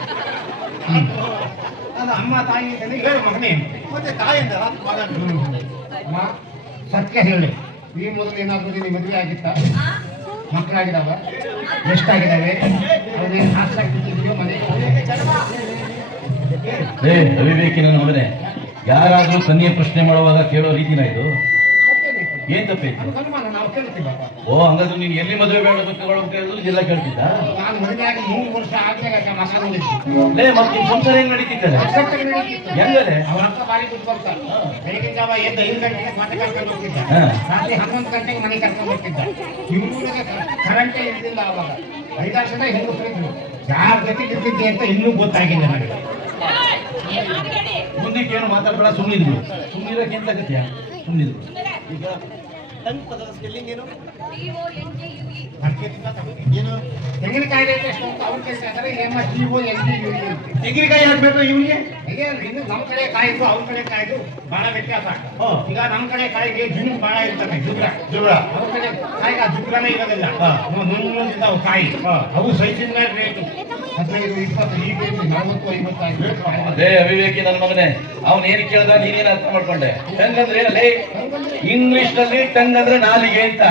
ಅದು ಅಮ್ಮ ತಾಯಿ ಅಂತಂದ್ರೆ ಹೇಳು ಮಗನೇ. ಮತ್ತೆ ತಾಯಿ ಅಂತ ಅಮ್ಮ, ಸತ್ಯ ಹೇಳಿ, ಈ ಮೊದಲು ಏನಾದರೂ ನಿನ್ನ ಮದುವೆ ಆಗಿತ್ತ? ಮಕ್ಕಳಾಗಿದ್ದಾವ? ಎಷ್ಟಾಗಿದ್ದಾವೆ? ಅವ್ರೇನು ಹಾಕ್ಸಾಕಿದ್ದೀವಿ ಮನೆ? ಅವಿವೇಕಿನ ಮಗನೇ, ಯಾರಾದ್ರೂ ಕನ್ಯೆ ಪ್ರಶ್ನೆ ಮಾಡುವಾಗ ಕೇಳೋ ರೀತಿನ ಇದು? ಏನ್ ತಪ್ಪೈತಿ? ಅದು ಅನುಮಾನ, ನಾವು ಕೇಳ್ತೀವಪ್ಪ. ಓ, ಹಂಗಾದ್ರೆ ನೀನು ಎಲ್ಲಿ ಮದುವೆ ಬೇಡ ಕೇಳಿದ್ರು ಇದೆಲ್ಲ ಕೇಳ್ತಿದ್ದ? ನಾನು ಮದುವೆ ಆಗಿ 3 ವರ್ಷ ಆದ್ಮೇಲೆ ಮಸಾಲ ಲೇ, ಮತ್ತೆ ನಿಮ್ ಸಂಸಾರ ಹೆಂಗ್ ನಡೀತಿದ್ದಾರೆ? ಹೆಂಗಲೆ? ಅವ್ರ ಅಪ್ಪ ಬಾರಿ ಬಿಟ್ಟು ಬರ್ತಾರೆ. ಬೆಳಗಿನ ಜಾವ ಎದ್ದು 5 ಗಂಟೆಗೆ ಮಾತೆ ಕರ್ಕೊಂಡು ಹೋಗ್ತಿದ್ದ, ರಾತ್ರಿ 11 ಗಂಟೆಗೆ ಮನೆ ಕರ್ಕೊಂಡು ಹೋಗ್ತಿದ್ದ. ಇವ್ರಿಗೆ ಕರೆಂಟೇ ಇರ್ಲಿಲ್ಲ ಅವಾಗ. 5 ವರ್ಷದ ಹೆಂಗಸರಿದ್ರು. ಯಾರ ಜೊತೆ ಇರ್ತಿದ್ದೆ ಅಂತ ಇನ್ನೂ ಗೊತ್ತಾಗಿಲ್ಲ ನನಗೆ. ಮುಂದಕ್ಕೆ ಏನು ಮಾತಾಡ್ಬೇಡ, ಸುಮ್ಮನಿದ್ರು. ಸುಮ್ಮನಿರಕ್ಕೆ ಎಂತ ಗತಿಯ? ಸುಮ್ಮನಿದ್ರು. ಈಗ ಟಂಗ್ ಪದದ ಸ್ಪೆಲ್ಲಿಂಗ್ ಏನು? TONGUE. ಏನು? ತೆಂಗಿನಕಾಯಿ ರೇಟ್ ಎಷ್ಟು ಅಂತ ಅವ್ರು ಕೇಳ್ತಾ ಇದ್ದಾರೆ. ಏಮ್ಮ TONGUE ಅಂತ. ತೆಂಗಿನಕಾಯಿ ಹಾಕ್ಬೇಕು ಇವನಿಗೆ? ಹೀಗೆ ಇನ್ನು ನಮ್ಮ ಕಡೆ ಕಾಯ್ದು ಅವ್ರ ಕಡೆ ಕಾಯ್ದು ಬಹಳ ವ್ಯತ್ಯಾಸ. ಈಗ ನಮ್ಮ ಕಡೆ ಕಾಯಿಗೆ ಜಿನ್ನು ಬಹಳ ಇರ್ತದೆ, ಜುಬ್ರ. ಅವ್ರ ಕಡೆ ಕಾಯಿಗೆ ಆ ಜುಬ್ರನೇ ಇರೋದಿಲ್ಲ. ಮುಂದಿದ್ದಾವು ಕಾಯಿ, ಅವು ಸೈಜಿನ ಮೇಲೆ ರೇಟು 15, 20, ಈಗ 40, 55. ಅದೇ ಅವಿವೇಕಿ ನನ್ನ ಮಗನೇ, ಅವನ್ ಏನ್ ಕೇಳ್ದ ನೀನೇನ್ ಅರ್ಥ ಮಾಡ್ಕೊಂಡೆ? ಟಂಗ್ ಅಂದ್ರೆ ಏನಲ್ಲೇ? ಇಂಗ್ಲಿಷ್ ನಲ್ಲಿ ಟಂಗ್ ಅಂದ್ರೆ ನಾಲಿಗೆ ಅಂತ.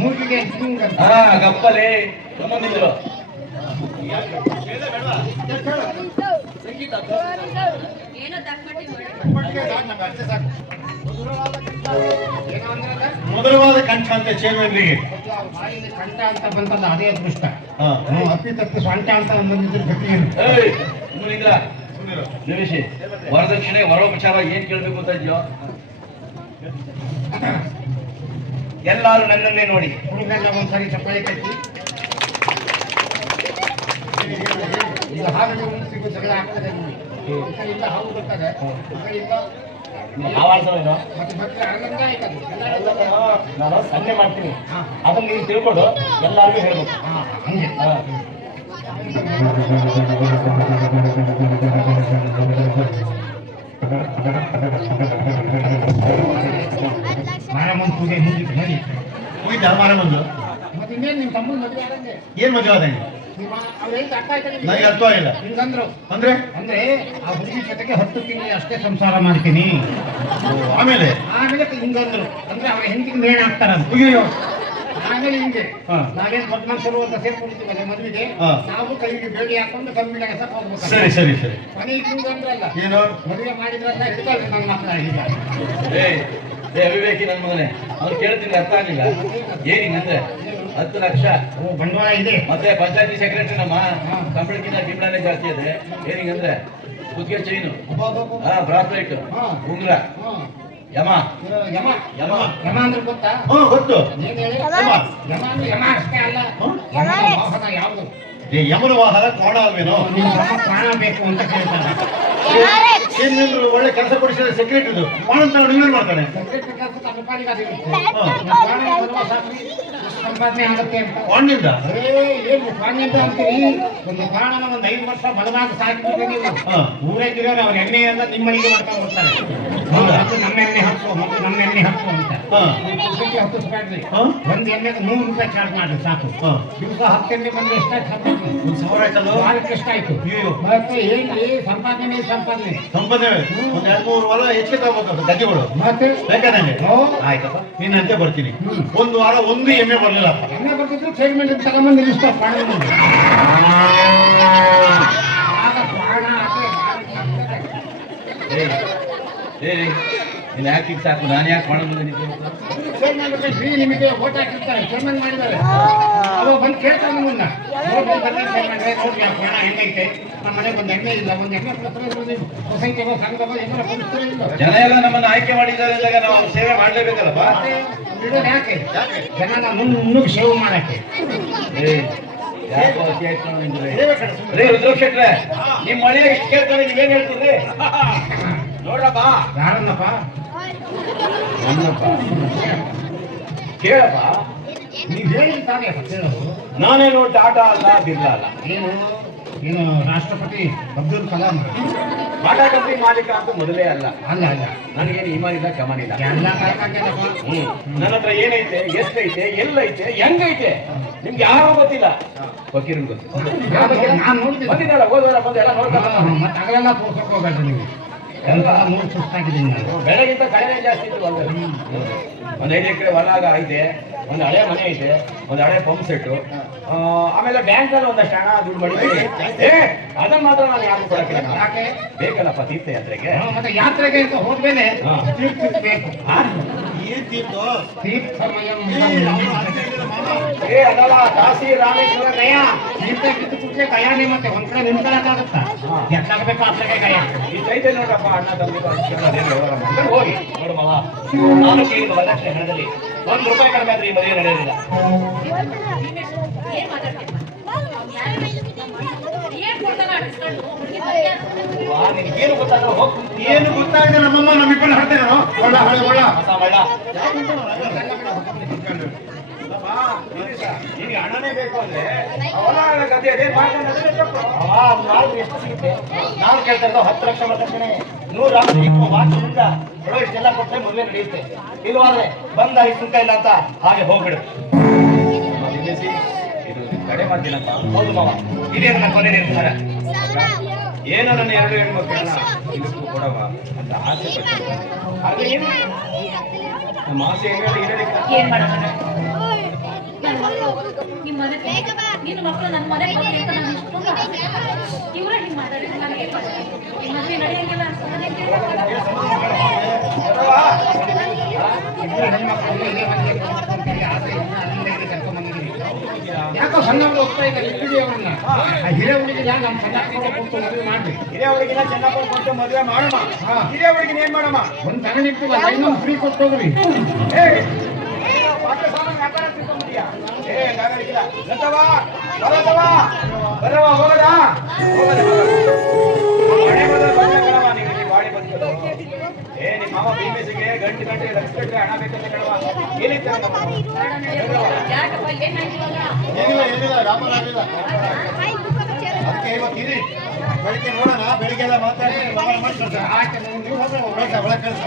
ಮೂಗಿಗೆ ಹಿಂಗ್ ಅಂತ. ಹಾ ಗಪ್ಪಲೆ ಸಂಬಂಧಿದ್ರು. ಏನೋ ದಾಖಲಾತಿ ಮಾಡಿ. ಏನೋ ಅಂದ್ರಲ್ಲ, ಮಧುರವಾದ ಕಂಠ ಅಂತ ಚೇರ್ಮನ್ರಿಗೆ. ಬಾಯಲ್ಲಿ ಕಂಠ ಅಂತ ಬಂತಲ್ಲ ಅದೇ ಅದೃಷ್ಟ. ಹಾ. ಅಪ್ಪಿ ತಪ್ಪಿ ಸ್ವಂಟ ಅಂತ ಬಂದಿದ್ರೆ ಗತಿ ಏನು? ಏಯ್ ಸುಮ್ಮನಿದ್ರ ನಿಮಿಷಿ, ವರದಕ್ಷಿಣೆ ವರೋಪಚಾರ ಏನ್ ಕೇಳ್ಬೇಕು ಅಂತ ಇದೆಯೋ? ಎಲ್ಲರೂ ನನ್ನನ್ನೇ ನೋಡಿ ಹುಡುಗಲ್ಲ ಒಂದ್ಸರಿ ಚಪ್ಪಾಳೆ ಕಟ್ಟಿ. ಈಗ ಹಾಗೆ ಒಂದು ಸಿಗೋ ಜಗಳ ಆಗ್ತದೆ ನಿಮಗೆ. ಈ ಕಡೆಯಿಂದ ಹಾವು ಬರ್ತದೆ, ಈ ಕಡೆಯಿಂದ ಮತ್ತೆ ಮತ್ತೆ ಅರಗಂಗ ಆಯ್ತದೆ. ನಾನು ಸಂಜೆ ಮಾಡ್ತೀನಿ, ಅದನ್ನ ನೀವು ತಿಳ್ಕೊಂಡು ಎಲ್ಲರಿಗೂ ಹೇಳ್ಬೇಕು. ಹಂಗೆ ಮಾರಮ್ಮನ ಪೂಜೆ ಮುಗಿತು ನೋಡಿ. ಹೋಗಿದ್ದ ಮಾರಮ್ಮಂದು? ಮತ್ತೆ ಇನ್ನೇನು ನಿಮ್ಮ ತಮ್ಮನ ಮದುವೆ ಆದಂಗೆ ಏನ್ ಮದುವೆ ಆದ? ಅವ್ರು ಹೇಳ್ತಾ ಅರ್ಥ ಆಯ್ತಾ ನಿಮ್ಗೆ? ನನಗೆ ಅರ್ಥ ಆಗಿಲ್ಲ. ಹಿಂಗಂದ್ರು ಅಂದ್ರೆ ಅಂದ್ರೆ ಆ ಹುಡುಗಿ ಜೊತೆಗೆ 10 ತಿಂಗಳು ಅಷ್ಟೇ ಸಂಸಾರ ಮಾಡ್ತೀನಿ. ಆಮೇಲೆ ಆಮೇಲೆ ಹಿಂಗಂದ್ರು ಅಂದ್ರೆ ಅವ್ರ ಹೆಂಡತಿಗೆ ನೇಣು ಹಾಕ್ತಾರಂತ. ಅಯ್ಯೋ. ಆಮೇಲೆ ಹಿಂಗೆ ಹಾ. ನಾವೇನ್ ದೊಡ್ಡ ಮನುಷ್ಯರು ಅಂತ ಸೇರ್ಕೊಂಡಿದ್ದೀವಲ್ಲ ಮದುವೆಗೆ, ಹಾ. ನಾವು ಕೈಗೆ ಬೇಡಿ ಹಾಕೊಂಡು ಕಂಬಿಗೆ ಹೆಸರು ಹೋಗ್ಬೇಕು. ಸರಿ ಸರಿ ಸರಿ. ಮನೆಗೆ ಹಿಂಗಂದ್ರಲ್ಲ, ಏನು? ಮದುವೆ ಮಾಡಿದ್ರಲ್ಲ ಹಿಡ್ತಾರೆ ನನ್ನ ಮಕ್ಕಳ ಈಗ. ಏ ಅವಿವೇಕಿ ನನ್ನ ಮಗನೇ, ಅವ್ರು ಕೇಳ್ತೀನಿ ಅರ್ಥ ಆಗ್ಲಿಲ್ಲ. ಏನಿಂಗಂದ್ರೆ 10 ಲಕ್ಷ ಓ ಬಂಡವಾಳ ಇದೆ. ಮತ್ತೆ ಪಂಚಾಯತಿ ಸೆಕ್ರೆಟರಿ ನಮ್ಮ ಕಂಬಳಕ್ಕಿಂತ ಗಿಂಬಳನೇ ಜಾಸ್ತಿ ಇದೆ. ಏನಿಂಗಂದ್ರೆ ಕುತ್ತಿಗೆ ಚೈನು, ಬ್ರಾಸ್ಲೆಟ್, ಹಾ. ಉಂಗುರ, ಹಾ. ಯಮ ಯಮ ಯಮ ಯಮ ಅಂದ್ರೆ ಗೊತ್ತಾ? ಗೊತ್ತು. ಏನ್ ಹೇಳಿ? ಯಮ. ಯಮ ಅಂದ್ರೆ ಯಮ ಅಷ್ಟೇ ಅಲ್ಲ, ಹ್ಮ್? ಯಮನ ವಾಹನ ಯಾವುದು? ಏ ಯಮನ ವಾಹನ ಕೋಣ ಅಲ್ವೇನೋ? ನಿಮ್ಮ ತಮ್ಮ ಪ್ರಾಣ ಬೇಕು ಅಂತ ಕೇಳ್ತಾರೆ. ಏನೇನು ಒಳ್ಳೆ ಕೆಲಸ ಕೊಡಿಸಿದ ಸೆಕ್ರೆಟರಿದು ಮಾಡೋಂತ ನೀವೇನ್ ಮಾಡ್ತಾನೆ? ಸೆಕ್ರೆಟರಿ ಕೆಲಸಕ್ಕೆ ಅನುಪಾಲಿಗೆ ಅದಿರುತ್ತೆ. ಪ್ರಾಣ ಬರುವ ಸಾಕ್ರಿ, ಎಷ್ಟು ಸಂಪಾದನೆ ಆಗುತ್ತೆ ಅಂತ. ವಾಣಿಂದ ಏನು ಪ್ರಾಣಿಯಿಂದ ಅಂತೀರಿ? ಒಂದು ಪ್ರಾಣನ ಒಂದು 5 ವರ್ಷ ಬಲವಾಗಿ ಸಾಕಿಬಿಟ್ಟು ನೀವು ಹಾ. ಊರೇ ತಿರೋರು ಅವ್ರ ಎಣ್ಣೆಯನ್ನ ನಿಮ್ಮ ಮನೆಗೆ ಮಾಡ್ಕೊಂಡು ಬರ್ತಾರೆ. ಹೌದಾ? ಮತ್ತು ನಮ್ಮ ಎಣ್ಣೆ ಹಾಕು ಮತ್ತು ನಮ್ಮ ಎಣ್ಣೆ ಹಾಕು ಅಂತ. ಹಾ. ದಿವಸಕ್ಕೆ 10 ರೂಪಾಯಿ. ಹಾ. ಒಂದು ಎಣ್ಣೆಗೆ 100 ರೂಪಾಯಿ ಚಾರ್ಜ್ ಮಾಡಿ ಸಾಕು. ಹಾ. ದಿವಸ 10 ಎಣ್ಣೆ ಬಂದ್ರೆ ಎಷ್ಟಾಯ್ತು ಸಂಪಾದನೆ? 1,000 ಆಯ್ತಲ್ಲ? ವಾರಕ್ಕೆ ಎಷ್ಟಾಯ್ತು? ಅಯ್ಯೋ. ಮತ್ತೆ ಏನ್ರಿ ಸಂಪಾದನೆ ಸಂಪಾದನೆ ಸಂಪದೆ ಒಂದ್ 2-3 ವಾರ ಹೆಚ್ಚಿಗೆ ತಗೋಬೇಕು ಗದ್ದೆಗಳು ಮತ್ತೆ ಬೇಕಾದಂಗೆ. ಹೌದು. ಆಯ್ತಪ್ಪ, ನೀನಂತೆ ಬರ್ತೀನಿ. ಒಂದು ವಾರ ಒಂದು ಎಮ್ಮೆ ಬರ್ಲಿಲ್ಲ. ಎಣ್ಣೆ ಬರ್ತಿದ್ರು ಚೇರ್ಮನ್ ತಗೊಂಬಂದು ನಿಲ್ಲಿಸ್ತಾರೆ ಪ್ರಾಣ ಮುಂದೆ. ಆಗ ಪ್ರಾಣ ಹಾಕಿ ನೀನ್ ಯಾಕೆ ಸಾಕು, ನಾನು ಯಾಕೆ ಮಾಡೋ ಮುಂದೆ ನಿಂತು ಚೇರ್ಮನ್ ಫ್ರೀ ನಿಮಗೆ ಓಟ್ ಹಾಕಿರ್ತಾರೆ, ಚೇರ್ಮನ್ ಮಾಡಿದ್ದಾರೆ. ಅವ ಬಂದು ಕೇಳ್ತಾರೆ ನಿಮ್ಮನ್ನ, ನೋಡ್ರಿ ಬರ್ರಿ ಚೇರ್ಮನ್ರೆ, ನೋಡ್ರಿ ಆ ಪ್ರಾಣ ಹೆಂಗೈತೆ, ನಮ್ಮ ಮನೆಗೆ ಒಂದು ಎಣ್ಣೆ ಇಲ್ಲ, ಒಂದು ಎಣ್ಣೆ ಸೊಸೈಟಿಗೋ ಸಂಘವೋ ಏನಾರ ಕೊಡಿಸ್ತಾರೆ ಇಲ್ಲ. ಜನ ಎಲ್ಲ ನಮ್ಮನ್ನ ಆಯ್ಕೆ ಮಾಡಿದ್ದಾರೆ ಅಂದಾಗ ನಾವು ಅವ್ರ ಸೇವೆ ಮಾಡ್ಲೇಬೇಕಲ್ಲಪ್ಪ. ಬಿಡೋದು ಯಾಕೆ? ಜನನ ಮುನ್ನುಗ್ಗಿ ಸೇವೆ ಮಾಡಕ್ಕೆ. ರೀ ರುದ್ರಪ್ಪ ಶೆಟ್ರೆ, ನಿಮ್ ಮಳೆ ಎಷ್ಟು ಕೇಳ್ತಾರೆ, ನೀವೇನ್ ಹೇಳ್ತೀರಿ? ನೋಡ್ರಪ್ಪ, ಯಾರನ್ನಪ್ಪ? ಕೇಳಪ್ಪ, ನೀವು ಹೇಳಿ ತಾನೇ ಹೇಳೋದು. ನಾನೇನು ಟಾಟಾ ಅಲ್ಲ, ಬಿರ್ಲಾ ಅಲ್ಲ. ಏನು ರಾಷ್ಟ್ರಪತಿ ಅಬ್ದುಲ್ ಕಲಾಂ ಟಾಟಾ ಕಂಪನಿ ಮಾಲೀಕ ಅಂತ ಮೊದಲೇ ಅಲ್ಲ. ಅಲ್ಲ ಅಲ್ಲ, ನನಗೇನು ಇಮಾನ್ ಇಲ್ಲ, ಕಮಾನ್ ಇಲ್ಲ. ಎಲ್ಲ ಕಾಯ್ಕೊಂಡೇನಪ್ಪ. ನನ್ನ ಹತ್ರ ಏನೈತೆ, ಎಷ್ಟೈತೆ, ಎಲ್ಲೈತೆ, ಹೆಂಗೈತೆ ನಿಮ್ಗೆ ಯಾರು ಗೊತ್ತಿಲ್ಲ, ಫಕೀರನ್ ಗೊತ್ತಿಲ್ಲ. ನಾನು ನೋಡಿದ್ದೀನಿ. ಬಂದಿದ್ದಲ್ಲ ಹೋದ್ವಾರ ಬಂದು ಎಲ್ಲ ನೋಡ್ಕೊಂಡು ಮತ್ತೆ ಅಗಲೆಲ್ಲ ತೋರ್ಸಕ್ ಹೋಗ್ಬೇಡ್ರಿ ನೀವು. ಎಲ್ಲ ನೋಡಿ ಸುಸ್ತಾಗಿದ್ದೀನಿ ನಾನು. ಬೆಳಗಿಂತ ಕಡಿಮೆ ಜಾಸ್ತಿ ಇತ್ತು ಹೊಲದಲ್ಲಿ. ಒಂದು 5 ಎಕರೆ ಹೊಲ ಐತೆ, ಒಂದು ಹಳೆ ಮನೆ ಐತೆ, ಒಂದು ಹಳೆ ಪಂಪ್ ಸೆಟ್ಟು, ಆಮೇಲೆ ಬ್ಯಾಂಕಲ್ಲಿ ಒಂದಷ್ಟು ಹಣ ದುಡ್ಡು ಮಾಡಿದ್ದೀನಿ. ಅದನ್ನ ಮಾತ್ರ ನಾನು ಯಾರು ಕೊಡಕ್ಕೆ ಯಾಕೆ? ಬೇಕಲ್ಲಪ್ಪ ತೀರ್ಥಯಾತ್ರೆಗೆ. ಮತ್ತೆ ಯಾತ್ರೆಗೆ ಅಂತ ಹೋದ್ಮೇಲೆ ತೀರ್ಥ ಬೇಕು. ಏನ್ ತೀರ್ಥ? ತೀರ್ಥಮಯ ಅದಲ್ಲ, ಕಾಶಿ ರಾಮೇಶ್ವರ ಗಯಾ. ತೀರ್ಥ ಕಿತ್ತು ಕುಟ್ಲೆ ಗಯಾನಿ. ಮತ್ತೆ ಒಂದ್ ಕಡೆ ನಿಂತ್ಕೊಳ್ಳಕ್ಕಾಗತ್ತಾ? ಎತ್ತಾಗಬೇಕು ಅತ್ಲಾಗೆ ಗಯ. ಈ ಚೈತೆ ನೋಡಪ್ಪ, ಅಣ್ಣ ತಂದು ಹೋಗಿ ನೋಡು ಮಾವ, ನಾನು ಕೇಳಿದ ವರದಕ್ಷಿಣೆ ಹಣದಲ್ಲಿ 1 ರೂಪಾಯಿ ಕಡಿಮೆ ಆದ್ರೆ ಈ ಮದುವೆ ನಡೆಯೋದಿಲ್ಲ. ಏನ್ ಮಾತಾಡ್ತೀಯ? ಏನ್ ಕೊಡ್ತಾನ ನಿನ್ಗೇನು ಗೊತ್ತಾಗ ಹೋಗ್ ಏನು ಗೊತ್ತಾಗದೆ ನಮ್ಮಮ್ಮ ನಮ್ಮಿಬ್ಬರು ಹಾಡ್ತೇನೆ ಒಳ್ಳ ಹಳೆ ಒಳ್ಳ ಮಳ್ಳ ನಿನ್ಗೆ ಹಣನೇ ಬೇಕು ಅಂದ್ರೆ ಹೊಲ ಗದ್ದೆ ಅದೇ ಮಾಡ್ಕೊಂಡ್ರೆ ತಪ್ಪು. ಎಷ್ಟು ಸಿಗುತ್ತೆ ನಾನು ಕೇಳ್ತಾ ಇರೋದು 10 ಲಕ್ಷ ವರದಕ್ಷಿಣೆ 100 ವಾಚದಿಂದ ಕೊಡೋ ಇಷ್ಟೆಲ್ಲ ಕೊಟ್ಟರೆ ಮದುವೆ ನಡೆಯುತ್ತೆ. ಇಲ್ವಾದ್ರೆ ಬಂದ ಸುಂಕ ಇಲ್ಲ ಅಂತ ಹಾಗೆ ಹೋಗ್ಬಿಡು. ನಿಲ್ಲಿಸಿ, ಇದು ಕಡೆ ಮಾಡ್ತೀನಪ್ಪ. ಹೌದು ಮಾವ, ಇದೇ ನನ್ನ ಕೊನೆ ನಿರ್ಧಾರ. ಏನೋ ನನ್ನ 2 ಹೆಣ್ಮಕ್ಳನ್ನ ಇದಕ್ಕೂ ಕೊಡವ ಅಂತ ಆಸೆ ಪಡ್ತೀನಿ. ಆದ್ರೆ ಏನು ನಮ್ಮ ಆಸೆ ಹೇಳಲಿಕ್ಕೆ ಏನ್ ಮಾಡೋಣ? ನಿಮ್ಮ ಮನೆ ನಿನ್ನ ಮಕ್ಕಳು ನನ್ನ ಮನೆಗೆ ಬರ್ಲಿ ಅಂತ ನಾನು ಇಷ್ಟೊಂದು ಆಸೆ ಇವರೇ ಹಿಂಗೆ ಮಾತಾಡಿದ್ರೆ ನಾನು ಏನ್ ಮಾಡ್ತೀನಿ? ಈ ಮದುವೆ ನಡೆಯಂಗಿಲ್ಲ ಅನ್ಸುತ್ತೆ. ಯಾಕೋ ಸಣ್ಣ ಹೋಗ್ತಾ ಇದ್ದಾರೆ ಇಲ್ಲಿಗೆ ಅವ್ರನ್ನ ಹಿರಿಯ ಹುಡುಗಿ ನಮ್ಮ ಸಣ್ಣ ಕೂತು ಮದುವೆ ಮಾಡ್ರಿ. ಹಿರಿಯ ಹುಡುಗಿನ ಚೆನ್ನಾಗಿ ಕೊಟ್ಟು ಮದುವೆ ಮಾಡೋಣ. ಹಿರಿಯ ಹುಡುಗಿನ ಏನ್ ಮಾಡೋಣ? ಒಂದು ತಗೊಂಡಿರ್ತೀವಲ್ಲ ಇನ್ನೊಂದು ಫ್ರೀ ಕೊಟ್ಟು ಹೋಗ್ರಿ. ಪಾಠ ಸಾಮಾನು ವ್ಯಾಪಾರ ತಿಳ್ಕೊಂಡ್ಬಿಟ್ಟಿಯಾ? ಹಾಗಾಗಿಲ್ಲ. ಲತವಾ, ಬರತವಾ, ಬರವಾ, ಹೋಗದಾ? ಮನೆ ಮೊದಲು ಬಂದ ಕಣವ ನಿಮಗೆ ಬಾಡಿ ಬದುಕಲು. ನಿಮ್ಮ ಮಾವ ಭೀಮೇಸಿಗೆ ಗಂಟೆ ಲಕ್ಷಗಟ್ಟಲೆ ಹಣ ಬೇಕಂತ ಕಣವ. ಏನಿತ್ತು ಯಾಕಪ್ಪ ಏನಾಗಿಲ್ಲ? ಏನಿಲ್ಲ ವ್ಯಾಪಾರ ಆಗಿಲ್ಲ. ಅದಕ್ಕೆ ಇವತ್ತು ಇರಿ, ಬೆಳಿಗ್ಗೆ ನೋಡೋಣ. ಬೆಳಿಗ್ಗೆಲ್ಲ ಮಾತಾಡಿ ವ್ಯವಹಾರ ಮಾಡಿ ಕಳ್ಸೋಣ. ಆಯ್ತು, ನೀವು ಹೋದ್ರೆ ಒಳಗೆ ಕಳ್ಸ.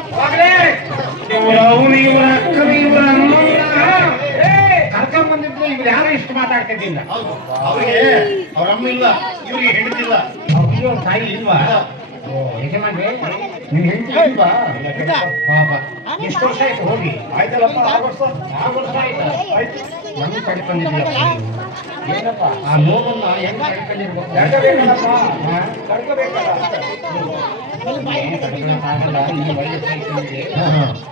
ಕರ್ಕೊಂಡ್ ಬಂದಿದ್ರೆ ಇವ್ರು ಯಾರು ಇಷ್ಟು ಮಾತಾಡ್ತಿದ್ದಿಲ್ಲ. ಹೌದು, ಅವರಿಗೆ ಅವ್ರ ಅಮ್ಮ ಇಲ್ಲ, ಇವರಿಗೆ ಹೆಂಡತಿಲ್ಲ. ಅವ್ರಿಗೆ ಒಂದು ತಾಯಿ ಇಲ್ವಾ? ಯಜಮಾನ್ರೆ ನಿಮ್ ಹೆಂಡತಿ ಇಲ್ವಾ? ಪಾಪ ಎಷ್ಟು ವರ್ಷ ಆಯ್ತು ಹೋಗಿ? ಆಯ್ತಲ್ಲಪ್ಪ, 6 ವರ್ಷ ಆಯ್ತು. ನಮ್ಗೆ ಕಡ್ಕೊಂಡಿದ್ದಿಲ್ಲ. ಏನಪ್ಪ ಆ ನೋವನ್ನ ಹೆಂಗ್ ಕಡ್ಕೊಂಡಿರ್ಬೇಕು? ಕಡ್ಕೋಬೇಕಲ್ಲಪ್ಪ, ಕಡ್ಕೋಬೇಕಲ್ಲ. ಆಗಲ್ಲ ಈ ವಯಸ್ಸಿಗೆ